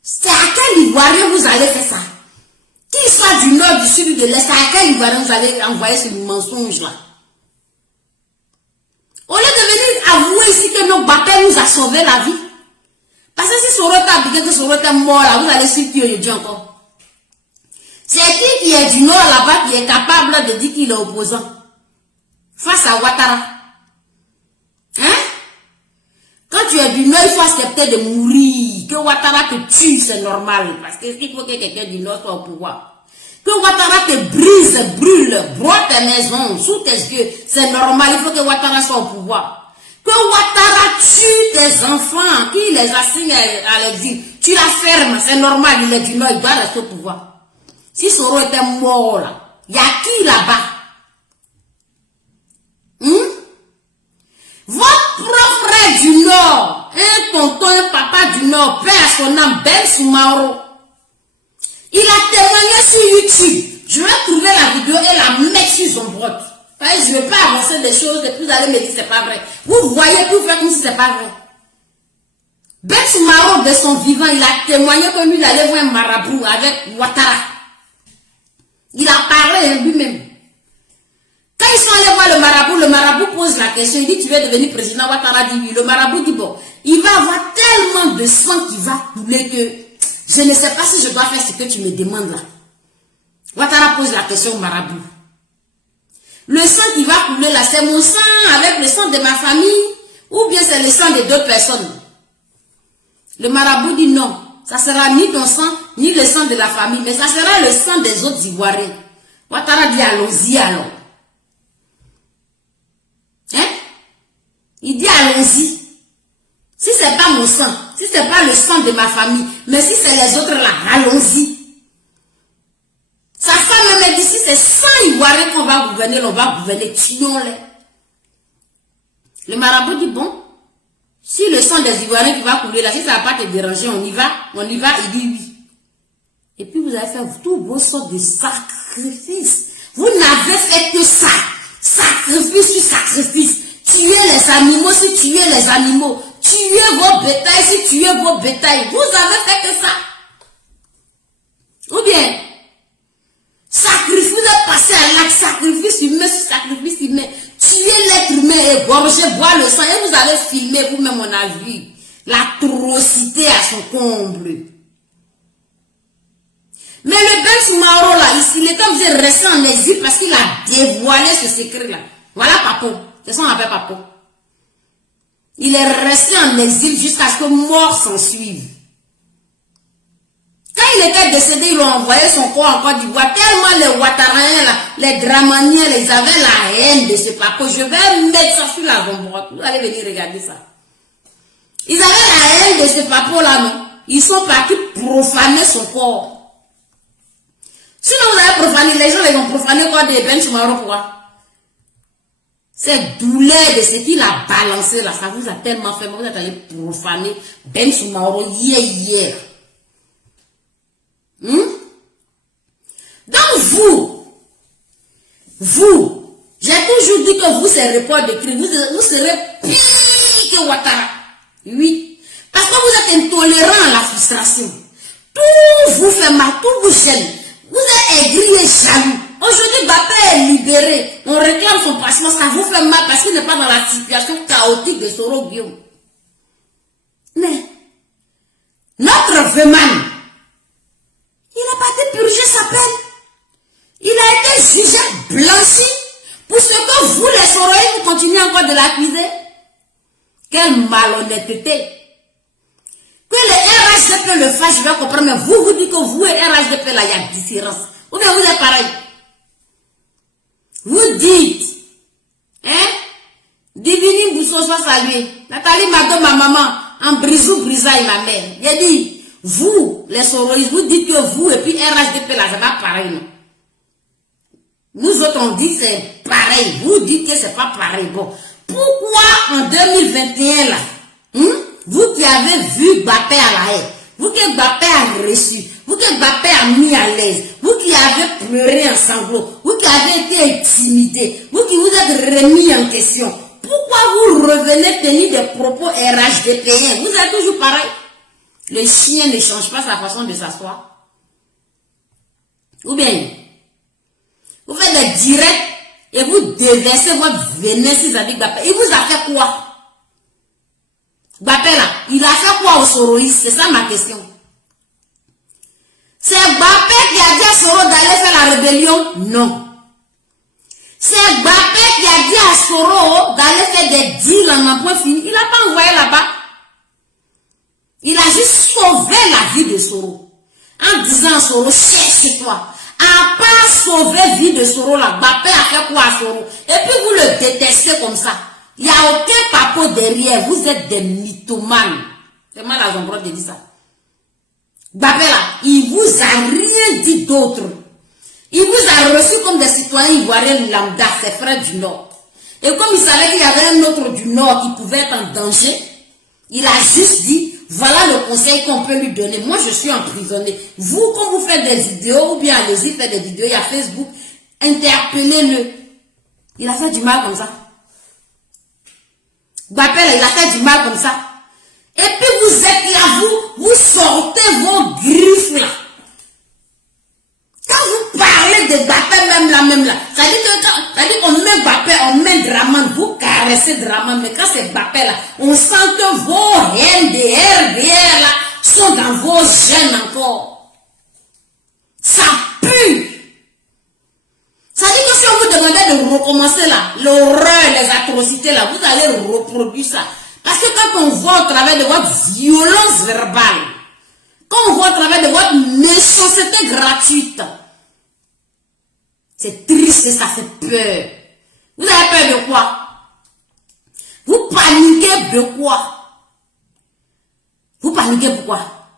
C'est à quel Ivoirien vous allez faire ça? Qu'il soit du nord, du sud, de l'est, à quel Ivoirien vous allez envoyer ce mensonge là? Au lieu de venir avouer ici que nos Mbappé nous a sauvé la vie. Parce que si Soro t'a dit que Soro est mort là, vous allez sur qui je dis encore? C'est qui est du nord là-bas qui est capable de dire qu'il est opposant? Face à Ouattara. Hein? Quand tu es du nord, il faut accepter de mourir. Que Ouattara te tue, c'est normal. Parce qu'il faut que quelqu'un du nord soit au pouvoir. Que Ouattara te brise, brûle, broie tes maisons, sous tes yeux, c'est normal. Il faut que Ouattara soit au pouvoir. Que Ouattara tue tes enfants, qui les assigne à l'exil. Tu la fermes, c'est normal. Il est du nord, il doit rester au pouvoir. Si Soro était mort là, il y a qui là-bas? Votre propre frère du Nord, un tonton, un papa du Nord, père à son âme, Ben Soumaro, il a témoigné sur YouTube. Je vais trouver la vidéo et la mettre sur son brot. Je ne vais pas avancer des choses, et puis vous allez me dire c'est pas vrai. Vous voyez, vous faites comme si c'est pas vrai. Ben Soumaro, de son vivant, il a témoigné que lui, il allait voir un marabout avec Ouattara. Il a parlé lui-même. Quand ils sont allés voir le marabout pose la question, il dit tu veux devenir président, Ouattara dit oui. Le marabout dit bon, il va avoir tellement de sang qui va couler que je ne sais pas si je dois faire ce que tu me demandes là. Ouattara pose la question au marabout. Le sang qui va couler là, c'est mon sang avec le sang de ma famille ou bien c'est le sang de deux personnes? Le marabout dit non, ça sera ni ton sang ni le sang de la famille, mais ça sera le sang des autres Ivoiriens. Ouattara dit allons-y alors. Hein? Il dit allons-y. Si c'est pas mon sang, si c'est pas le sang de ma famille, mais si c'est les autres là, allons-y. Sa femme me dit si c'est 100 Ivoiriens qu'on va gouverner, on va gouverner, tuons-les. Le marabout dit bon, si le sang des Ivoiriens qui va couler là, si ça va pas te déranger, on y va, il dit oui. Et puis vous avez fait tous vos sortes de sacrifices. Vous n'avez fait que ça. Sacrifice sur sacrifice. Tuer les animaux si tuer les animaux. Tuer vos bétails si tuer vos bétails. Vous avez fait que ça. Ou bien manger, boire le sang et vous allez filmer vous-même, on a vu l'atrocité à son comble. Mais le Ben Soumahoro là, il est comme si resté en exil parce qu'il a dévoilé ce secret là. Voilà Papo, c'est son appel Papo. Il est resté en exil jusqu'à ce que mort s'en suive. Quand il était décédé, ils l'ont envoyé son corps en Côte d'Ivoire. Tellement les Ouattariens, là, les Dramaniens, ils avaient la haine de ce Papo. Je vais mettre ça sur la bombe. Vous allez venir regarder ça. Ils avaient la haine de ce Papo là, non? Ils sont partis profaner son corps. Sinon vous avez profané, les gens les ont profané quoi de Ben Soumahoro, pourquoi? Cette douleur de ce qu'il a balancé là, ça vous a tellement fait, vous êtes allé profaner Ben Soumahoro hier. Donc vous, j'ai toujours dit que vous, c'est report de crime, vous serez pire que Ouattara. Oui. Parce que vous êtes intolérant à la frustration. Tout vous fait mal, tout vous gêne. Vous êtes aigri et jaloux. Aujourd'hui, Mbappé est libéré. On réclame son passeport. Ça vous fait mal parce qu'il n'est pas dans la situation chaotique de Soro Guillaume. Mais, notre Veman, il n'a pas été purgé sa peine. Il a été jugé blanchi pour ce que vous, les Soroïs, vous continuez encore de l'accuser. Quelle malhonnêteté. Que les RHDP le fassent, je vais comprendre, mais vous dites que vous et RHDP, là, il y a différence. Ou bien vous êtes pareil. Vous dites, hein, Divini Bousso soit salué. Nathalie Mado, ma maman, en brisou, brisaille, ma mère. Il dit, vous, les Soroïs, vous dites que vous et puis RHDP, là, c'est pas pareil, non. Nous autres, on dit que c'est pareil. Vous dites que c'est pas pareil. Bon, pourquoi en 2021, là, vous qui avez vu Mbappé à la haie, vous que Mbappé a reçu, vous que Mbappé a mis à l'aise, vous qui avez pleuré en sanglots, vous qui avez été intimidé, vous qui vous êtes remis en question, pourquoi vous revenez tenir des propos RHDPiens? Vous êtes toujours pareil. Le chien ne change pas sa façon de s'asseoir. Ou bien, vous faites des directs et vous déversez votre venin si vous avez Mbappé. Il vous a fait quoi? Mbappé là, il a fait quoi aux Soroïs? C'est ça ma question. C'est Mbappé qui a dit à Soro d'aller faire la rébellion? Non. C'est Mbappé qui a dit à Soro d'aller faire des deals en un point fini. Il n'a pas envoyé là-bas. Il a juste sauvé la vie de Soro. En disant à Soro, cherche-toi. À part sauver la vie de Soro là, Mbappé a fait quoi à Soro? Et puis vous le détestez comme ça. Il n'y a aucun papo derrière. Vous êtes des mythomanes. C'est mal à Zombro de dire ça. Mbappé là, il vous a rien dit d'autre. Il vous a reçu comme des citoyens ivoiriens lambda, ses frères du Nord. Et comme il savait qu'il y avait un autre du Nord qui pouvait être en danger, il a juste dit, voilà le conseil qu'on peut lui donner. Moi, je suis emprisonné. Vous, quand vous faites des vidéos, ou bien allez-y faire des vidéos, il y a Facebook, interpellez-le. Il a fait du mal comme ça. Mbappé, il a fait du mal comme ça. Et puis vous êtes là, vous sortez vos griffes là. Quand vous parlez de Mbappé, même là, ça dit qu'on met Mbappé, on met Draman, vous caressez Draman, mais quand c'est Mbappé là, on sent que vos haines de RDR là sont dans vos gènes encore. Ça pue. Ça dit que si on vous demandait de recommencer là, l'horreur, les atrocités là, vous allez reproduire ça. Parce que quand on voit au travers de votre violence verbale, quand on voit au travers de votre méchanceté gratuite, c'est triste, ça fait peur. Vous avez peur de quoi? Vous paniquez de quoi? Vous paniquez pourquoi?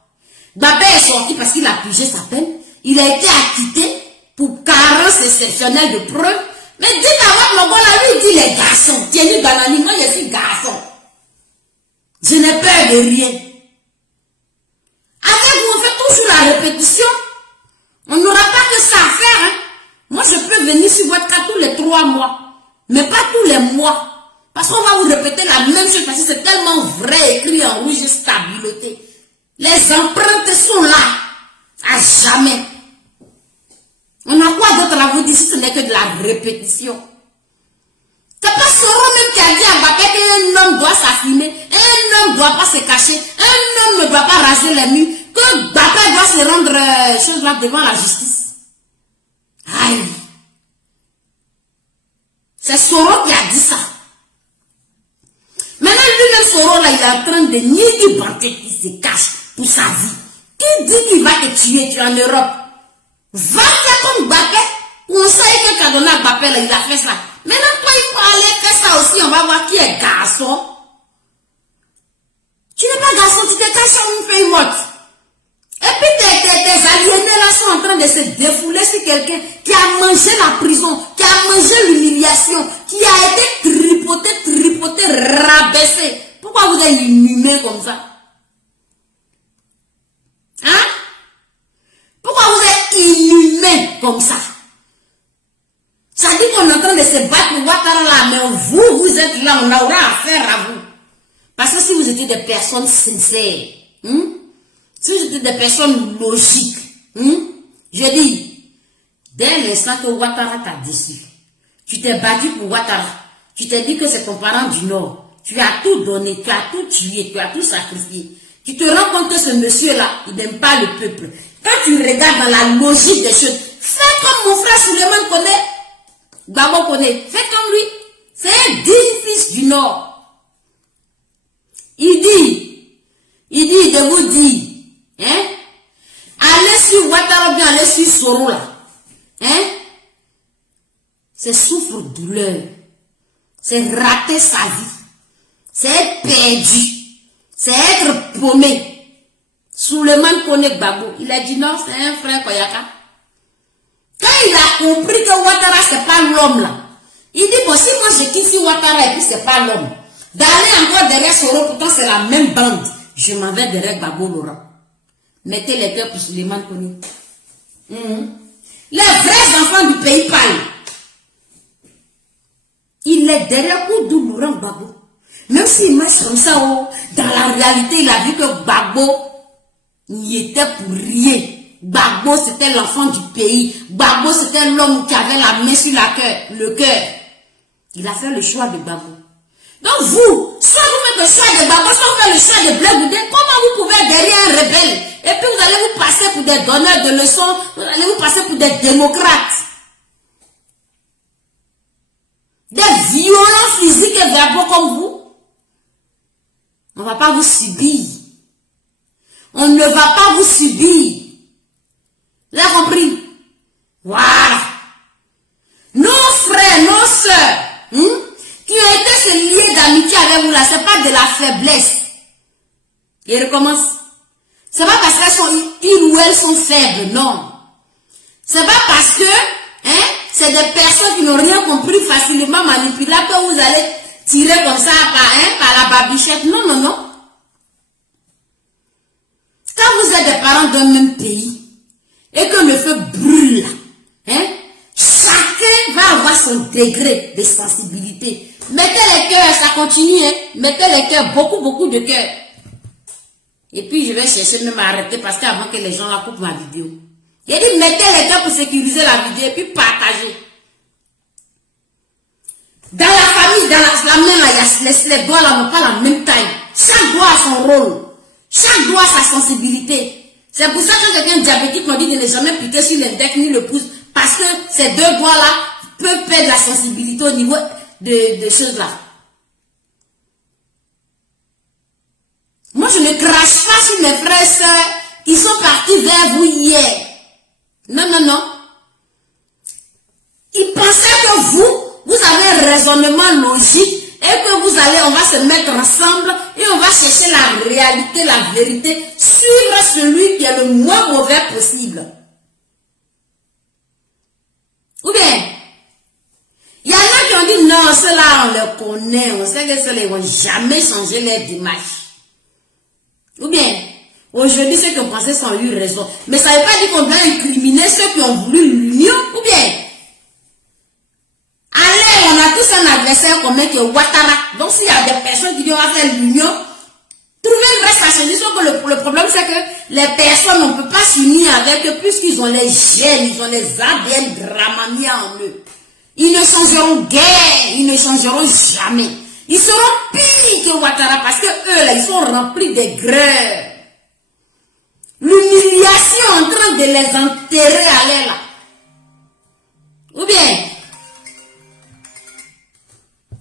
Mbappé est sorti parce qu'il a purgé sa peine. Il a été acquitté pour carence exceptionnelle de preuves. Mais dites à votre là, lui, il dit les garçons. Tiens, Banani, moi je suis garçon. Je n'ai peur de rien. Avec vous, on fait toujours la répétition. On n'aura pas que ça à faire. Hein. Moi, je peux venir sur votre cas tous les 3 mois. Mais pas tous les mois. Parce qu'on va vous répéter la même chose. Parce que c'est tellement vrai, écrit en rouge, stabilité. Les empreintes sont là. À jamais. On a quoi d'autre à vous dire si ce n'est que de la répétition? C'est pas Soro même qui a dit à Mbappé cacher. Un homme ne doit pas raser les murs. Que Bapé doit se rendre chose là devant la justice. Aïe. C'est Soro qui a dit ça. Maintenant, lui-même, Soro, là, il est en train de nier du banquet qui se cache pour sa vie. Qui dit qu'il va te tuer, tu es en Europe? Va faire comme Bapé. On sait que Kadona Bapé, là, il a fait ça. Maintenant, toi, il faut aller faire ça aussi. On va voir qui est garçon. Tu n'es pas garçon, tu te caches à une feuille morte. Et puis tes aliénés là sont en train de se défouler sur quelqu'un qui a mangé la prison, qui a mangé l'humiliation, qui a été tripoté, rabaissé. Pourquoi vous êtes inhumain comme ça? Hein? Pourquoi vous êtes inhumain comme ça? Ça dit qu'on est en train de se battre pour Ouattara là, mais vous êtes là, on aura affaire à vous. Parce que si vous étiez des personnes sincères, si vous étiez des personnes logiques, je dis, dès l'instant que Ouattara t'a déçu, tu t'es battu pour Ouattara, tu t'es dit que c'est ton parent du Nord, tu as tout donné, tu as tout tué, tu as tout sacrifié. Tu te rends compte que ce monsieur-là, il n'aime pas le peuple. Quand tu regardes dans la logique des choses, fais comme mon frère Suleiman connaît, Gbagbo connaît, fais comme lui. C'est un digne fils du Nord. Il dit de vous dire, hein, allez sur Ouattara, bien allez sur Soro là, hein, c'est souffre-douleur, c'est rater sa vie, c'est être perdu, c'est être paumé. Suleiman connaît Gbagbo, il a dit non, c'est un frère Koyaka. Quand il a compris que Ouattara c'est pas l'homme là, il dit bon si moi je quitte Ouattara et puis c'est pas l'homme, d'aller encore derrière Soro, pourtant c'est la même bande. Je m'en vais derrière Gbagbo Laurent. Mettez les cœurs pour Suleiman Kone. Les vrais enfants du pays parlent. Il est derrière Oudou Laurent Gbagbo. Même s'il marche comme ça, dans la réalité, il a vu que Gbagbo n'y était pour rien. Gbagbo c'était l'enfant du pays. Gbagbo c'était l'homme qui avait la main sur le cœur. Il a fait le choix de Gbagbo. Donc vous, soit vous faites le choix de Gbagbo, soit vous faites le choix de Blé Goudé, comment vous pouvez être derrière un rebelle? Et puis vous allez vous passer pour des donneurs de leçons, vous allez vous passer pour des démocrates. Des violents physiques et verbaux comme vous. On ne va pas vous subir. On ne va pas vous subir. Vous avez compris? Voilà. Nos frères, nos soeurs, qui ont été se lier d'amitié avec vous là, c'est pas de la faiblesse. Et recommence. C'est pas parce qu'ils ou elles sont faibles, non. C'est pas parce que, c'est des personnes qui n'ont rien compris facilement manipulables que vous allez tirer comme ça par la babichette. Non, non, non. Quand vous êtes des parents d'un même pays, et que le feu brûle, chacun va avoir son degré de sensibilité. Mettez les cœurs, ça continue, mettez les cœurs, beaucoup de cœurs. Et puis je vais chercher même à arrêter parce qu'avant que les gens la coupent ma vidéo. J'ai dit mettez les cœurs pour sécuriser la vidéo et puis partagez. Dans la famille, dans la main là, les doigts là n'ont pas la même taille. Chaque doigt a son rôle. Chaque doigt a sa sensibilité. C'est pour ça que quelqu'un diabétique m'a dit de ne jamais piquer sur l'index ni le pouce. Parce que ces deux doigts-là peuvent perdre la sensibilité au niveau de choses là. Moi, je ne crache pas sur mes frères et sœurs qui sont partis vers vous hier. Non, non, non. Ils pensaient que vous avez un raisonnement logique et que on va se mettre ensemble et on va chercher la réalité, la vérité, suivre celui qui est le moins mauvais possible. Ou bien, il y en a qui ont dit non, ceux-là on les connaît, on sait que ceux-là ils vont jamais changer leur démarche. Ou bien, aujourd'hui ceux qui ont pensé ça ont eu raison. Mais ça ne veut pas dire qu'on doit incriminer ceux qui ont voulu l'union. Ou bien, allez, on a tous un adversaire commun qui est Ouattara. Donc s'il y a des personnes qui disent on va faire l'union, trouvez une vraie solution. Le problème c'est que les personnes, on ne peut pas s'unir avec eux puisqu'ils ont les gènes, ils ont les ADN Dramamia en eux. Ils ne changeront guère, ils ne changeront jamais. Ils seront pires que Ouattara parce que eux, là, ils sont remplis de grès. L'humiliation est en train de les enterrer à l'air là. Ou bien,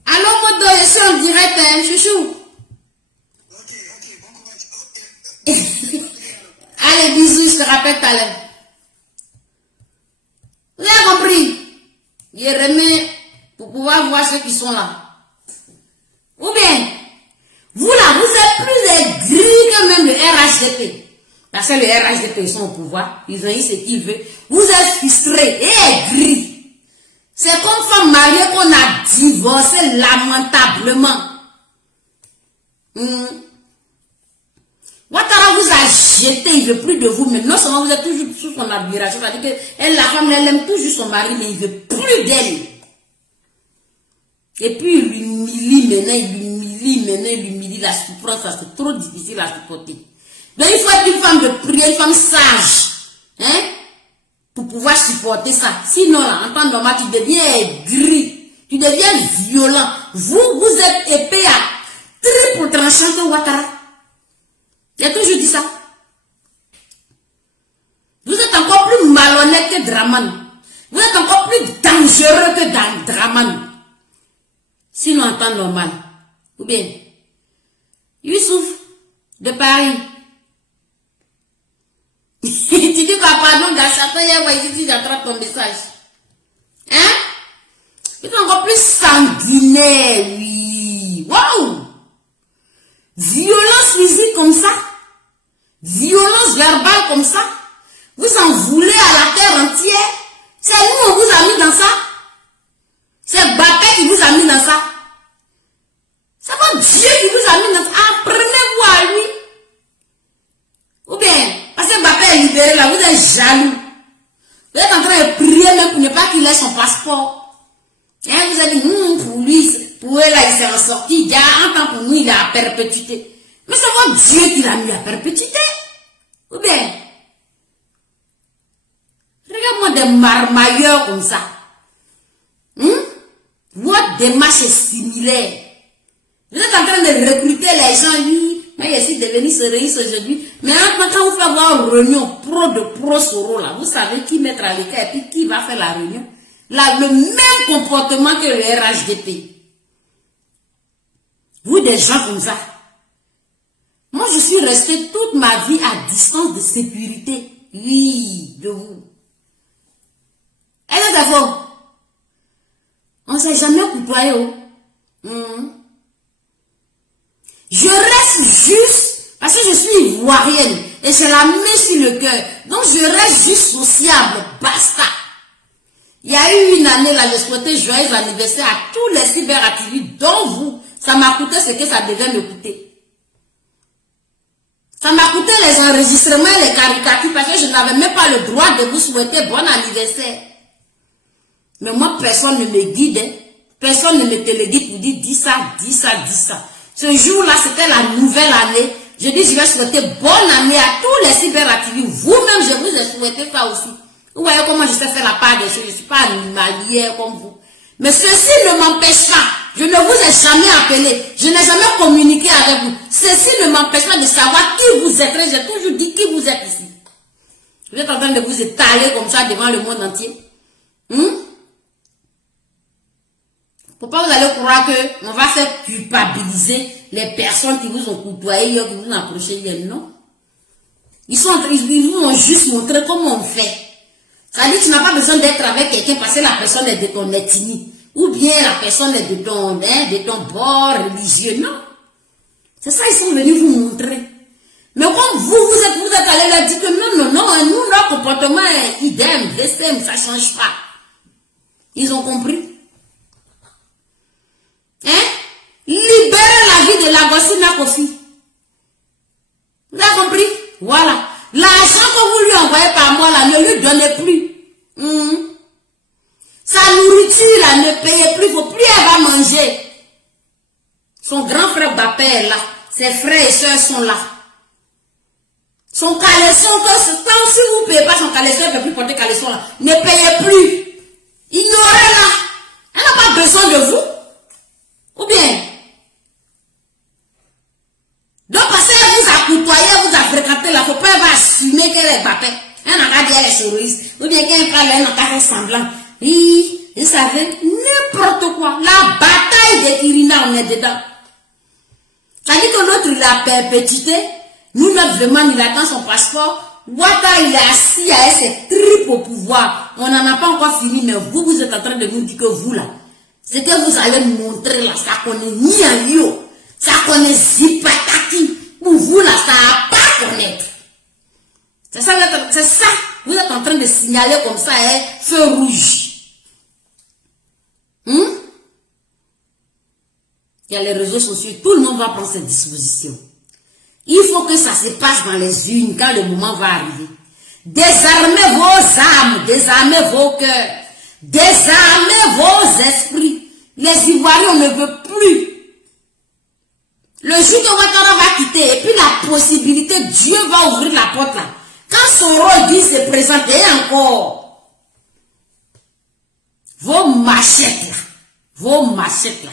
allô Modo, je suis en direct, hein, chouchou. Allez, bisous, je te rappelle tout à l'heure. Vous avez compris? Je remets pour pouvoir voir ceux qui sont là. Ou bien, vous là, vous êtes plus aigris que même le RHDP. Parce que le RHDP, ils sont au pouvoir, ils ont eu ce qu'ils veulent. Vous êtes frustrés et aigris. C'est comme femme mariée qu'on a divorcé lamentablement. Ouattara vous a jeté, il ne veut plus de vous, mais non seulement vous êtes toujours sous son admiration, c'est-à-dire que elle, la femme, elle aime toujours son mari, mais il ne veut plus d'elle. Et puis il l'humilie maintenant, il l'humilie, la souffrance, c'est trop difficile à supporter. Donc il faut être une femme de prière, une femme sage, hein, pour pouvoir supporter ça. Sinon, là, en temps normal, tu deviens aigri, tu deviens violent. Vous êtes épais à triple tranchant que Ouattara. J'ai toujours dit ça. Vous êtes encore plus malhonnête que Draman. Vous êtes encore plus dangereux que Draman. Sinon, en temps normal. Ou bien, Youssouf, de Paris. Tu dis quoi, pardon, Gassata, il j'attrape ton message. Hein? Tu es encore plus sanguinaire, oui. Waouh! Violence physique comme ça. Violence verbale comme ça. Vous en voulez à la terre entière. C'est nous, on vous a mis dans ça. C'est Bappé qui vous a mis dans ça. C'est votre Dieu qui vous a mis dans ça. Apprenez-vous à lui. Ou bien, parce que Bappé est libéré là, vous êtes jaloux. Vous êtes en train de prier même pour ne pas qu'il ait son passeport. Hein, vous avez dit, pour lui, pour elle, là, il s'est ressorti. Il y a un temps pour nous, il est à perpétuité. Mais c'est votre Dieu qui l'a mis à perpétuité. Ou bien, regarde-moi des marmailleurs comme ça. Votre démarche est similaire. Vous êtes en train de recruter les gens, oui, mais ici de venir se réunir aujourd'hui. Mais quand vous faites avoir une réunion pro Soro, là, vous savez qui mettre à l'écart et puis qui va faire la réunion. Là, le même comportement que le RHDP. Vous, des gens comme ça. Moi, je suis resté toute ma vie à distance de sécurité. Oui, de vous. Et les enfants, on ne s'est jamais côtoyé. Je reste juste, parce que je suis ivoirienne, et j'ai la main sur le cœur. Donc, je reste juste sociable, basta. Il y a eu une année, là, je souhaitais joyeux anniversaire à tous les cyberactivistes, dont vous. Ça m'a coûté ce que ça devait me coûter. Ça m'a coûté les enregistrements et les caricatures parce que je n'avais même pas le droit de vous souhaiter bon anniversaire. Mais moi, personne ne me guide. Personne ne me téléguide pour dire dis ça, dis ça, dis ça. Ce jour-là, c'était la nouvelle année. Je dis, je vais souhaiter bonne année à tous les cyberactivistes. Vous-même, je vous ai souhaité ça aussi. Vous voyez comment je sais faire la part des choses. Je ne suis pas animalière comme vous. Mais ceci ne m'empêche pas. Je ne vous ai jamais appelé. Je n'ai jamais communiqué avec vous. Ceci ne m'empêche pas de savoir qui vous êtes. J'ai toujours dit qui vous êtes ici. Vous êtes en train de vous étaler comme ça devant le monde entier. Faut pas vous allez croire que on va faire culpabiliser les personnes qui vous ont côtoyé, qui vous ont approché hier. Non. Ils vous ont juste montré comment on fait. Ça dit que tu n'as pas besoin d'être avec quelqu'un parce que la personne est de ton ethnie. Ou bien la personne est de ton bord religieux. Non. C'est ça, ils sont venus vous montrer. Mais comme vous êtes allés leur dire que non, nous, notre comportement est idem, ça ne change pas. Ils ont compris. Hein? Libérez la vie de la Gossina Kofi. Vous avez compris? Voilà. L'argent que vous lui envoyez par mois là, ne lui donnez plus. Sa nourriture là, ne payez plus, il ne faut plus elle va manger. Son grand frère Bappé est là. Ses frères et soeurs sont là. Son caleçon, quand si vous ne payez pas son caleçon, elle ne peut plus porter caleçon là. Ne payez plus. Ignorez-la. Elle n'a pas besoin de vous. Ou bien, soroïste, ou bien quand il parle, il n'a pas fait semblant. Oui, vous savez, n'importe quoi. La bataille des Kirina, on est dedans. Ça dit que l'autre, il a perpétuité. Nous, notre vraiment, il attend son passeport. Ouattara, il est assis à ses tripes au pouvoir. On n'en a pas encore fini, mais vous, vous êtes en train de nous dire que vous, là, ce que vous allez montrer, là, ça connaît ni un yo. Ça connaît zipataki. Pour vous, là, ça n'a pas connaître. C'est ça, vous êtes en train de signaler comme ça, hein, feu rouge. Il y a les réseaux sociaux, tout le monde va prendre ses dispositions. Il faut que ça se passe dans les urnes quand le moment va arriver. Désarmez vos âmes, désarmez vos cœurs, désarmez vos esprits. Les Ivoiriens, on ne veut plus. Le jour que Ouattara va quitter, et puis la possibilité, Dieu va ouvrir la porte là. Quand son rôle dit se présenter encore, vos machettes là,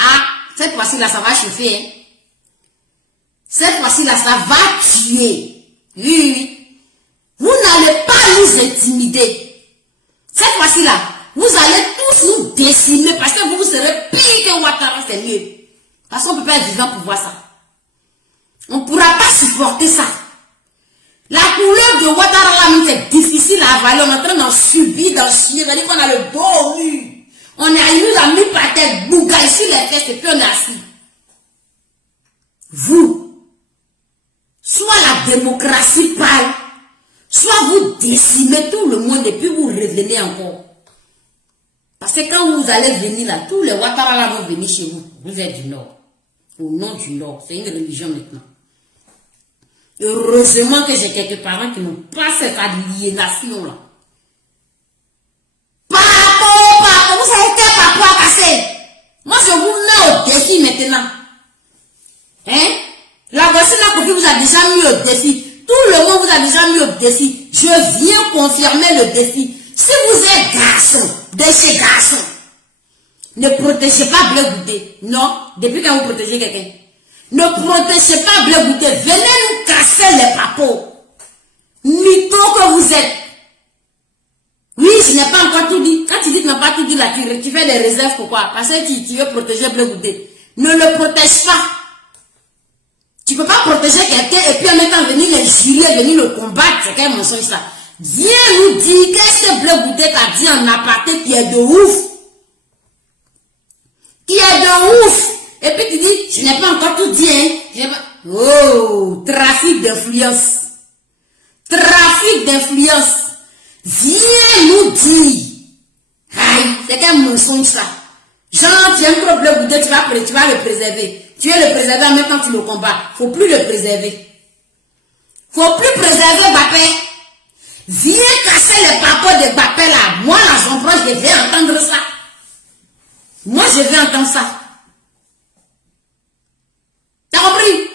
ah, cette fois-ci là, ça va chauffer, hein. Cette fois-ci là, ça va tuer. Oui. Vous n'allez pas nous intimider. Cette fois-ci là, vous allez tous nous décimer parce que vous serez pire que Ouattara, c'est mieux. Parce qu'on ne peut pas être vivant pour voir ça. On ne pourra pas supporter ça. La couleur de Ouattara là, c'est difficile à avaler. On est en train d'en subir, d'en chier. C'est-à-dire qu'on a le dos au mur. On est à nous a mis par tête, bouga ici les fesses et puis on est assis. Vous, soit la démocratie parle, soit vous décimez tout le monde et puis vous revenez encore. Parce que quand vous allez venir là, tous les Ouattara là vont venir chez vous. Vous êtes du Nord. Au nom du Nord. C'est une religion maintenant. Heureusement que j'ai quelques parents qui n'ont pas cette aliénation là. Papa, vous savez quel papa a cassé? Moi je vous mets au défi maintenant. Hein? La voici là que vous a déjà mis au défi. Tout le monde vous a déjà mis au défi. Je viens confirmer le défi. Si vous êtes garçon, de chez garçon, ne protégez pas Blé Goudé. Non, depuis quand vous protégez quelqu'un. Ne protégez pas Blé Goudé. Venez nous casser les papos. Mytho que vous êtes. Oui, je n'ai pas encore tout dit. Quand tu dis que tu n'as pas tout dit là, tu fais des réserves pourquoi? Parce que tu veux protéger Blé Goudé. Ne le protège pas. Tu ne peux pas protéger quelqu'un et puis en étant venu les jurer, venir le combattre. C'est quel mensonge ça? Viens nous dire qu'est-ce que Blé Goudé t'a dit en aparté qui est de ouf. Qui est de ouf. Et puis tu dis, je n'ai pas encore tout dit. Hein. Oh, trafic d'influence. Trafic d'influence. Viens nous dire. Aïe, c'est quel mensonge ça. Genre, tu aimes trop Blé Goudé, tu vas le préserver. Tu veux le préserver en même temps que tu le combats. Faut plus le préserver. Faut plus préserver Bappé. Viens casser les papos de Bappé là. Moi, la Jean-Blanc, je vais entendre ça. Moi, je vais entendre ça. T'as compris?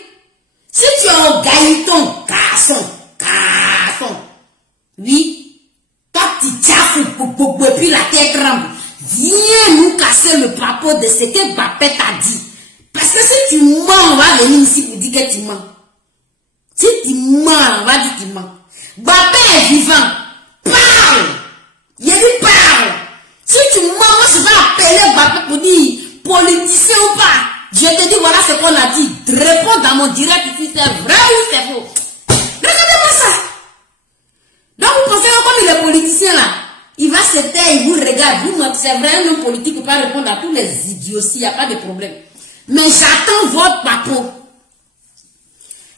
Si tu es un gailleton, garçon. Oui. Toi, tu tiens et puis la tête tremble. Viens nous casser le papo de ce que Bappé t'a dit. Parce que si tu mens, on va venir ici pour dire que tu mens. Si tu mens, on va dire que tu mens. Bappé est vivant. Parle. Il a dit parle. Si tu mens, moi je vais appeler Bappé pour dire politicien ou pas. Je te dis voilà ce qu'on a dit. Réponds dans mon direct si c'est vrai ou c'est faux. Regardez-moi ça. Donc vous pensez que comme il est politicien là, il va se taire, il vous regarde. Vous m'observez, un homme politique ne peut pas répondre à tous les idioties, il n'y a pas de problème. Mais j'attends votre papo.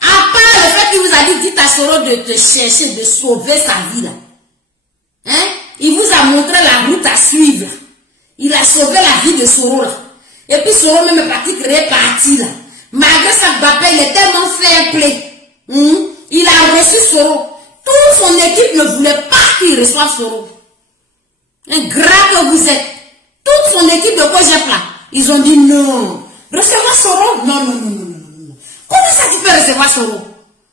À part le fait qu'il vous a dit, dites à Soro de te chercher, de sauver sa vie là. Hein? Il vous a montré la route à suivre. Il a sauvé la vie de Soro là. Et puis Soro même est parti créer parti là. Malgré ça, Bappé, il est tellement fair play. Il a reçu Soro. Toute son équipe ne voulait pas qu'il reçoive Soro. Ingrat que vous êtes. Toute son équipe de Kojep là. Ils ont dit non. Recevoir Soro? Non. Comment ça tu peux recevoir Soro?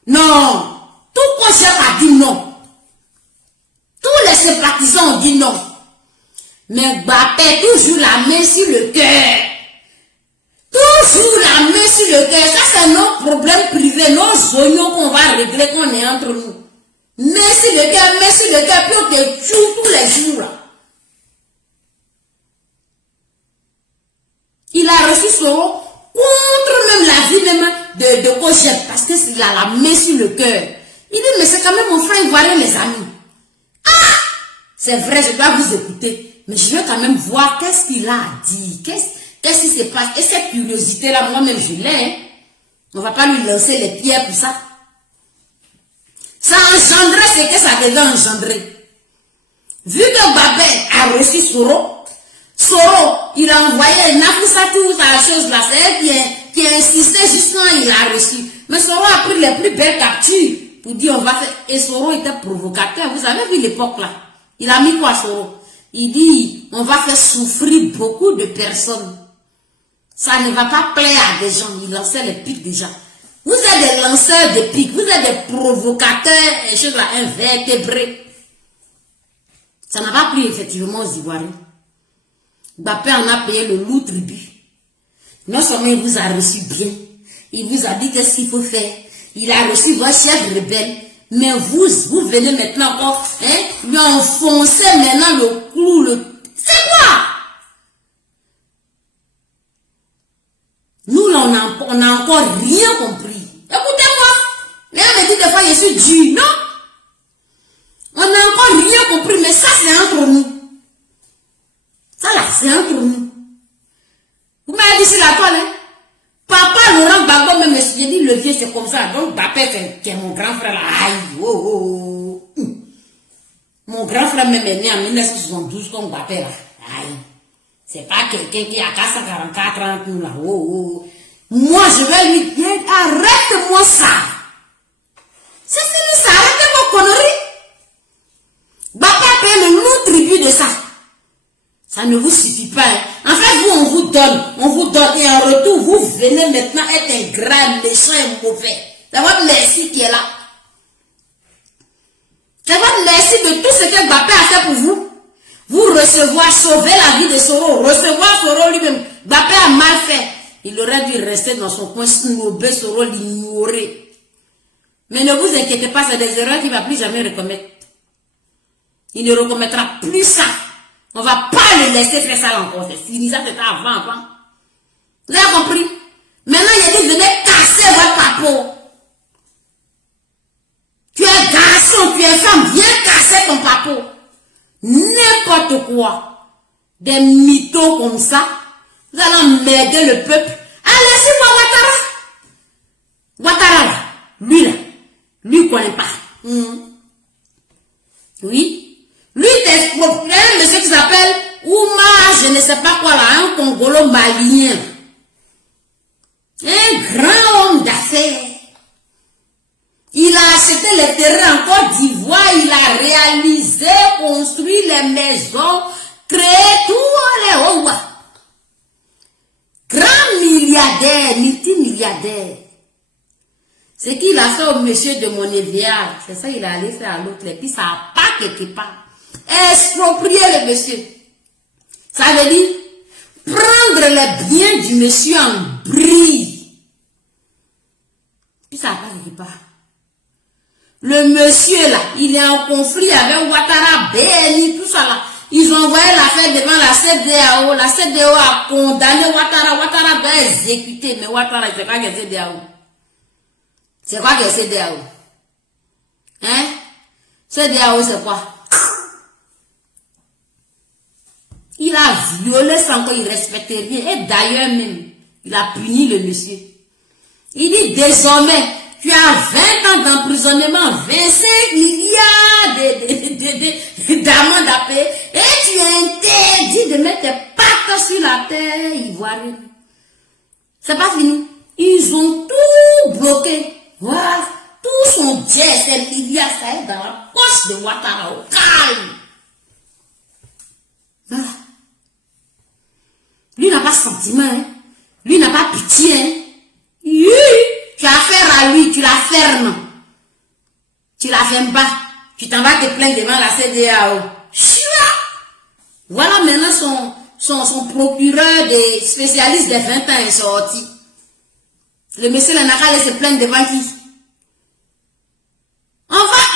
Non. Tout Kojep a dit non. Tous les sympathisants ont dit non. Mais Bappé, toujours la main sur le cœur. Toujours la main sur le cœur. Ça, c'est nos problèmes privés, nos oignons qu'on va régler quand on est entre nous. Merci le gars, puis on te tue tous les jours là. Il a reçu Soro contre même la vie même de Cochette, parce que c'est la main sur le cœur. Il dit, mais c'est quand même mon frère ivoirien, les amis. Ah! C'est vrai, je dois vous écouter, mais je veux quand même voir qu'est-ce qu'il a dit, qu'est-ce qui se passe. Et cette curiosité-là, moi-même, je l'ai. Hein. On ne va pas lui lancer les pierres pour ça. Ça engendrait ce que ça devait engendrer. Vu que Babel a reçu Soro, il a envoyé toute la chose là, c'est elle qui a insisté justement, il a reçu. Mais Soro a pris les plus belles captures pour dire on va faire. Et Soro était provocateur. Vous avez vu l'époque là. Il a mis quoi Soro? Il dit on va faire souffrir beaucoup de personnes. Ça ne va pas plaire à des gens. Il lançait les pics déjà. Vous êtes des lanceurs de pics, vous êtes des provocateurs, et choses là, invertébrés. Ça n'a pas plu effectivement aux Ivoiriens. Mbappé en a payé le lourd tribut. Non seulement il vous a reçu bien, il vous a dit qu'est-ce qu'il faut faire. Il a reçu votre chef rebelle, mais vous venez maintenant encore, hein, lui enfoncer maintenant le clou, c'est quoi? Nous là, on n'a encore rien compris. Écoutez-moi, les gens me disent des fois je suis dur, non? On n'a encore rien compris, mais ça c'est entre nous. Ça là, c'est entre nous. Vous m'avez dit c'est la toile, hein? Papa Laurent Gbagbo même me suis dit, le vieux c'est comme ça. Donc Mbappé qui est mon grand frère là. Aïe, oh, oh. Mon grand frère même est né en 1972 comme Mbappé là. Aïe. C'est pas quelqu'un qui a 444 ans nous là. Oh, oh. Moi je vais lui dire, arrête-moi ça. C'est fini ça, arrêtez vos conneries. Mbappé a payé le lourd tribut de ça. Ça ne vous suffit pas. Hein. En fait, vous, on vous donne, et en retour, vous venez maintenant être un grand méchant et mauvais. C'est votre merci qui est là. C'est votre merci de tout ce que Mbappé a fait pour vous. Vous recevoir, sauver la vie de Soro, recevoir Soro lui-même. Mbappé a mal fait. Il aurait dû rester dans son coin, snober Soro, l'ignorer. Mais ne vous inquiétez pas, c'est des erreurs qu'il ne va plus jamais recommettre. Il ne recommettra plus ça. On ne va pas le laisser faire ça encore. C'est fini, ça c'était avant. Vous avez compris? Maintenant, il a dit, venez casser votre papo. Tu es garçon, tu es femme, viens casser ton papo. N'importe quoi. Des mythos comme ça. Vous allez emmerder le peuple. Allez, c'est moi, Ouattara. Ouattara, là. Lui, il ne connaît pas. Oui. Lui, il un monsieur qui s'appelle Ouma, je ne sais pas quoi là, un Congolo malien. Un grand homme d'affaires. Il a acheté les terrains en Côte d'Ivoire, il a réalisé, construit les maisons, créé tous les hauts. Grand milliardaire, multimilliardaire. Ce qu'il a fait au monsieur de Monévial, c'est ça qu'il a allé faire à l'autre, et puis ça n'a pas quelque part. Exproprier le monsieur. Ça veut dire prendre les biens du monsieur en bris. Puis ça n'a pas quelque part. Le monsieur là, il est en conflit avec Ouattara, BNI, tout ça là. Ils ont envoyé l'affaire devant la CEDEAO. La CEDEAO a condamné Ouattara. Ouattara doit exécuter. Mais Ouattara, c'est quoi que CEDEAO? C'est quoi que CEDEAO? Hein? CEDEAO, c'est quoi? Il a violé sans qu'il respecte rien. Et d'ailleurs même, il a puni le monsieur. Il dit désormais, tu as 20 ans d'emprisonnement, 25 milliards d'amendes à payer, et tu es interdit de mettre tes pattes sur la terre ivoirienne. C'est pas fini. Ils ont tout bloqué. Voilà. Tout son GSM, milliards, ça est dans la poche de Ouattara au calme. Voilà. Lui n'a pas sentiment, hein. Lui n'a pas pitié, hein. Tu as affaire à lui, tu la fermes. Tu la fermes pas. Tu t'en vas te plaindre devant la CEDEAO. Voilà maintenant son procureur des spécialistes des 20 ans est sorti. Le monsieur n'a qu'à aller se plaindre devant qui?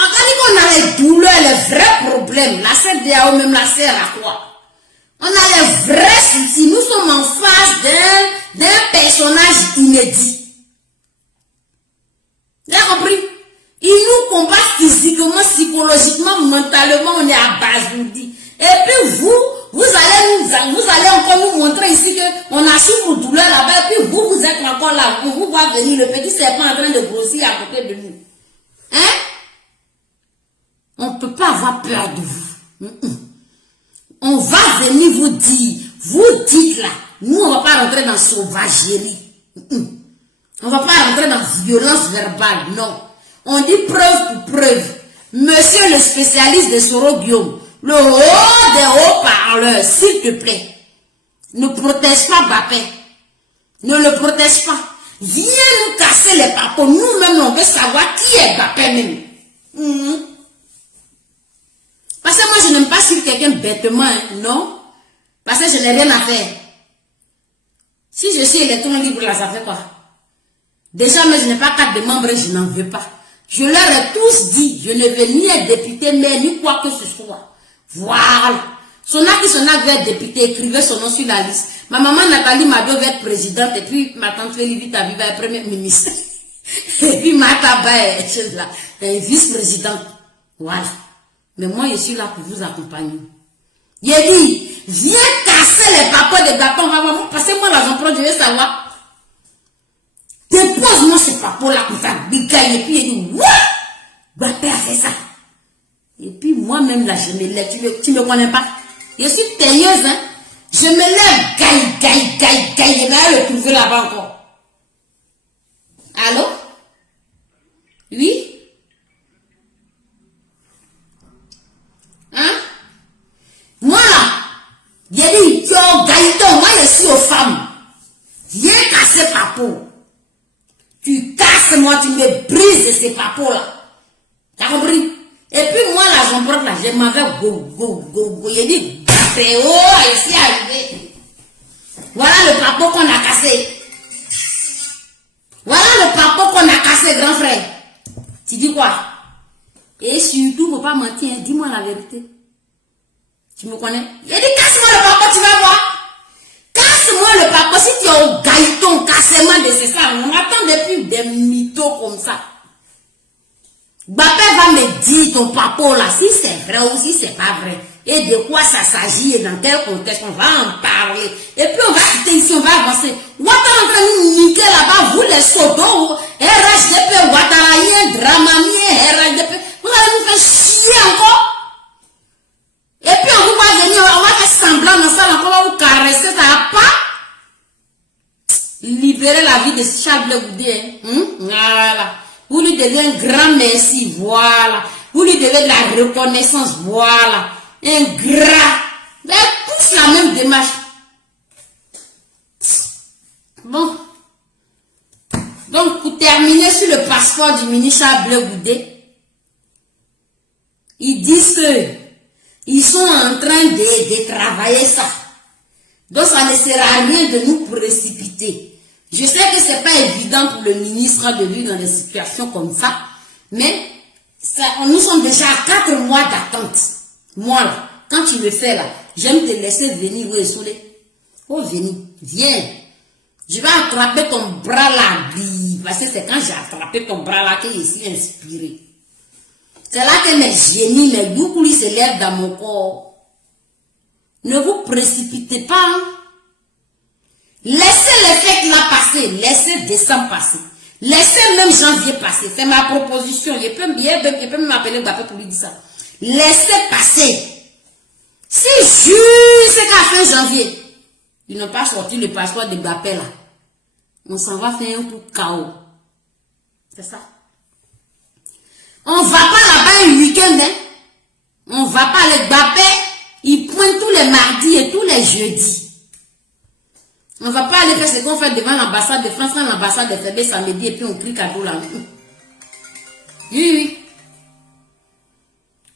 on a les douleurs, les vrais problèmes. La CEDEAO même la sert à quoi? On a les vrais soucis. Nous sommes en face d'un personnage inédit. Vous avez compris? Il nous combat physiquement, psychologiquement, mentalement, on est à basourdi. Et puis vous allez encore nous montrer ici que on a su vos douleurs là-bas, et puis vous êtes encore là, vous voyez venir, le petit serpent en train de grossir à côté de nous. Hein? On ne peut pas avoir peur de vous. On va venir vous dire, vous dites là, nous on ne va pas rentrer dans sauvagerie. On ne va pas rentrer dans violence verbale, non. On dit preuve pour preuve. Monsieur le spécialiste de Soro Guillaume, le haut des haut-parleurs, s'il te plaît, ne protège pas Mbappé. Ne le protège pas. Viens nous casser les papos. Nous-mêmes, on veut savoir qui est Mbappé même. Parce que moi, je n'aime pas suivre quelqu'un bêtement, hein, non. Parce que je n'ai rien à faire. Si je suis électron libre, là, ça fait quoi? Déjà, mais je n'ai pas carte de membre, je n'en veux pas. Je leur ai tous dit, je ne veux ni être député, mais ni quoi que ce soit. Voilà. Sonak veut être député, écrivez son nom sur la liste. Ma maman Nathalie Mado veut être présidente, et puis ma tante Félix va être première ministre. Et puis ma Taba est vice-présidente. Voilà. Mais moi, je suis là pour vous accompagner. Il a dit, viens casser les papas de bâton, passez-moi la j'emprunte, je vais savoir. Dépose-moi ce papo-là comme ça, bigaille, et puis il dit, what? Mbappé a fait ça. Et puis moi-même là, je me lève, tu me connais pas. Je suis teilleuse, hein. Je me lève, gaille, je vais le trouver là-bas encore. Allô? Oui? Hein? Moi là, j'ai dit, tu es gailleton, moi je suis aux femmes. Viens casser papo. Tu casses moi, tu me brises ces papos-là. T'as compris? Et puis moi, là, j'en prends là, je m'en vais go. Il dit, ici arrivé. Voilà le papo qu'on a cassé. Voilà le papo qu'on a cassé, grand frère. Tu dis quoi? Et surtout, faut pas mentir, dis-moi la vérité. Tu me connais? Il dit, casse-moi le papo, tu vas voir. Casse-moi le papo, si tu es au gailleton, cassement de c'est ça. On attend depuis des mythos comme ça. Mbappé va me dire ton papo là, si c'est vrai ou si c'est pas vrai. Et de quoi ça s'agit et dans quel contexte, on va en parler. Et puis on va quitter ici, on va avancer. Ouattara en train de nous niquer là-bas, vous les sodos, RHDP, Ouattara, Dramamien, RHDP. Vous allez nous faire chier encore. Et puis on va venir, on va faire semblant dans ça, on va vous caresser, ça va pas. Libérer la vie de Charles Blé Goudé. Voilà. Vous lui devez un grand merci, voilà. Vous lui devez de la reconnaissance, voilà. Un grand. Mais tous la même démarche. Bon. Donc, pour terminer sur le passeport du ministre Blé Goudé, ils disent que ils sont en train de travailler ça. Donc, ça ne sert à rien de nous précipiter. Je sais que ce n'est pas évident pour le ministre de vivre dans des situations comme ça, mais ça, nous sommes déjà à 4 mois d'attente. Moi, là, quand tu le fais là, j'aime te laisser venir. Oh, viens. Je vais attraper ton bras là, parce que c'est quand j'ai attrapé ton bras là que je suis inspiré. C'est là que mes génies, mes gougoulis se lèvent dans mon corps. Ne vous précipitez pas, hein? Laissez les fêtes là passer, laissez décembre passer, laissez même janvier passer. C'est ma proposition. Je peux m'appeler Mbappé pour lui dire ça. Laissez passer. Si jusqu'à fin janvier, ils n'ont pas sorti le passeport de Mbappé là, on s'en va faire un coup KO. C'est ça. On va pas là-bas un week-end, hein. On va pas avec Mbappé. Il pointe tous les mardis et tous les jeudis. On ne va pas aller faire ce qu'on fait devant l'ambassade de France quand l'ambassade est fermée samedi et puis on prie cadeau là. Oui.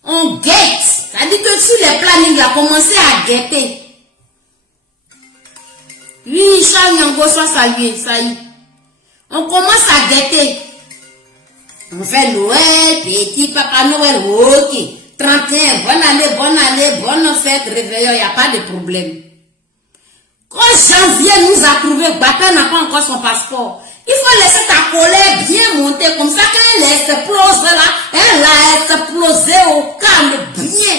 On guette. Ça dit que sur les plannings, il a commencé à guetter. Oui, Charles Nyango soit salué, ça y est. On commence à guetter. On fait Noël, petit papa Noël, ok. 31, bonne année, bonne fête, réveillon, il n'y a pas de problème. Quand janvier nous a trouvé, Bapé n'a pas encore son passeport. Il faut laisser ta colère bien monter, comme ça quand elle explose là, elle a explosé au calme bien.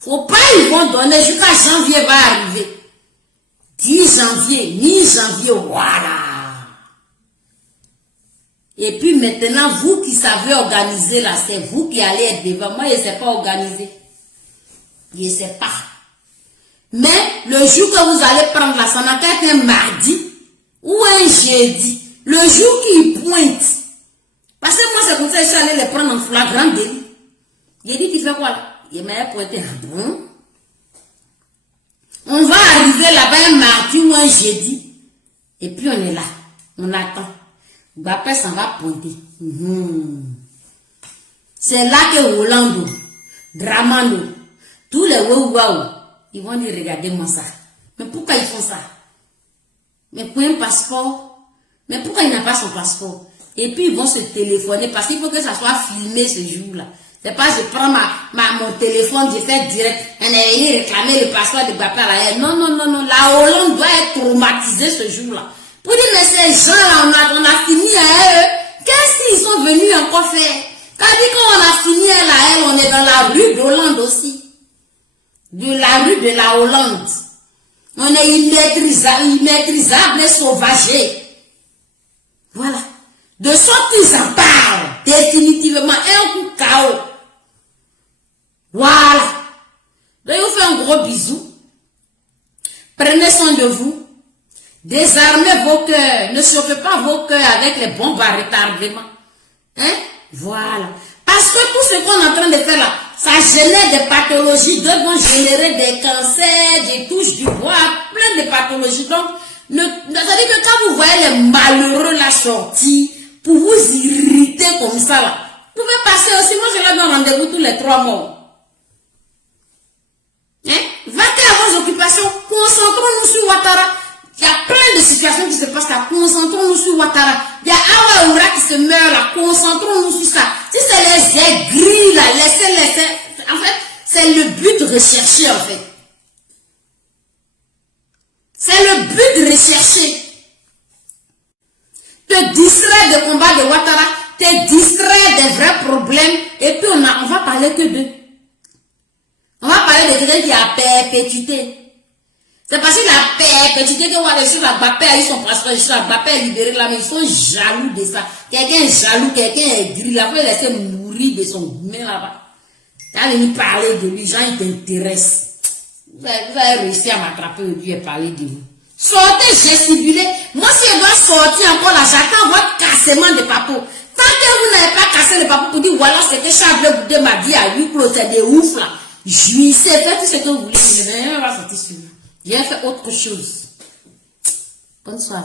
Faut pas, ils vont donner jusqu'à janvier va arriver. 10 janvier, mi-janvier, voilà. Et puis maintenant, vous qui savez organiser là, c'est vous qui allez être devant. Moi, je ne sais pas organiser. Je ne sais pas. Mais le jour que vous allez prendre là, ça n'a qu'à être un mardi ou un jeudi. Le jour qui pointe. Parce que moi, c'est comme ça que je suis allé les prendre en flagrant délit. J'ai dit, tu fais quoi là? Il m'a pointé. Bon. On va arriver là-bas un mardi ou un jeudi. Et puis on est là. On attend. Bapé s'en va pointer. C'est là que Rolando, Dramando, tous les waouh, ils vont dire regardez-moi ça. Mais pourquoi ils font ça? Mais pour un passeport? Mais pourquoi il n'a pas son passeport? Et puis ils vont se téléphoner parce qu'il faut que ça soit filmé ce jour-là. C'est pas je prends mon téléphone, je fais direct. On est venu réclamer le passeport de Bapé à la haine. Non. La Hollande doit être traumatisée ce jour-là. Pour dire, mais ces gens-là, on a fini à eux. Qu'est-ce qu'ils sont venus encore faire? Quand on a fini à la haine, on est dans la rue d'Hollande aussi. De la rue de la Hollande. On est immaîtrisable et sauvagé. Voilà. De sorte qu'ils en parlent. Définitivement. Un coup KO. Voilà. Donc, je vous fais un gros bisou. Prenez soin de vous. Désarmez vos cœurs. Ne chauffez pas vos cœurs avec les bombes à retardement. Hein? Voilà. Parce que tout ce qu'on est en train de faire là, ça génère des pathologies. D'autres vont générer des cancers, des touches du bois, plein de pathologies. Donc, c'est-à-dire que quand vous voyez les malheureux la sortie, pour vous irriter comme ça là, vous pouvez passer aussi. Moi, je leur donne rendez-vous tous les 3 mois. Hein? Vaquez à vos occupations. Concentrons-nous sur Ouattara. Il y a plein de situations qui se passent là. Concentrons-nous sur Ouattara. Il y a Awa Oura qui se meurt là. Concentrons-nous sur ça. Si c'est les aigris là, laissez. En fait, c'est le but recherché en fait. C'est le but recherché. Te distraire des combats de Ouattara, te distraire des vrais problèmes, et puis on va parler que d'eux. On va parler de quelqu'un qui a perpétuité. C'est parce que la perpétuité que Ouattara sur la Bapé a eu son passeport, sur la Bapé a libéré là, mais ils sont jaloux de ça. Quelqu'un est jaloux, quelqu'un est gris, il a fait laisser mourir de son main là-bas. Quand venu parler de lui, gens ils t'intéressent. Vous avez réussi à m'attraper aujourd'hui et parler de vous. Sortez, gesticulez. Moi, si je dois sortir encore là, j'attends votre cassement de papou. Tant que vous n'avez pas cassé le papou pour dire, voilà, c'était Charles Boudé m'a dit à 8 clos, c'est des ouf là. Jouissez, faites tout ce que vous voulez. Mais on va sortir sur vous. J'ai fait autre chose. Bonne soirée.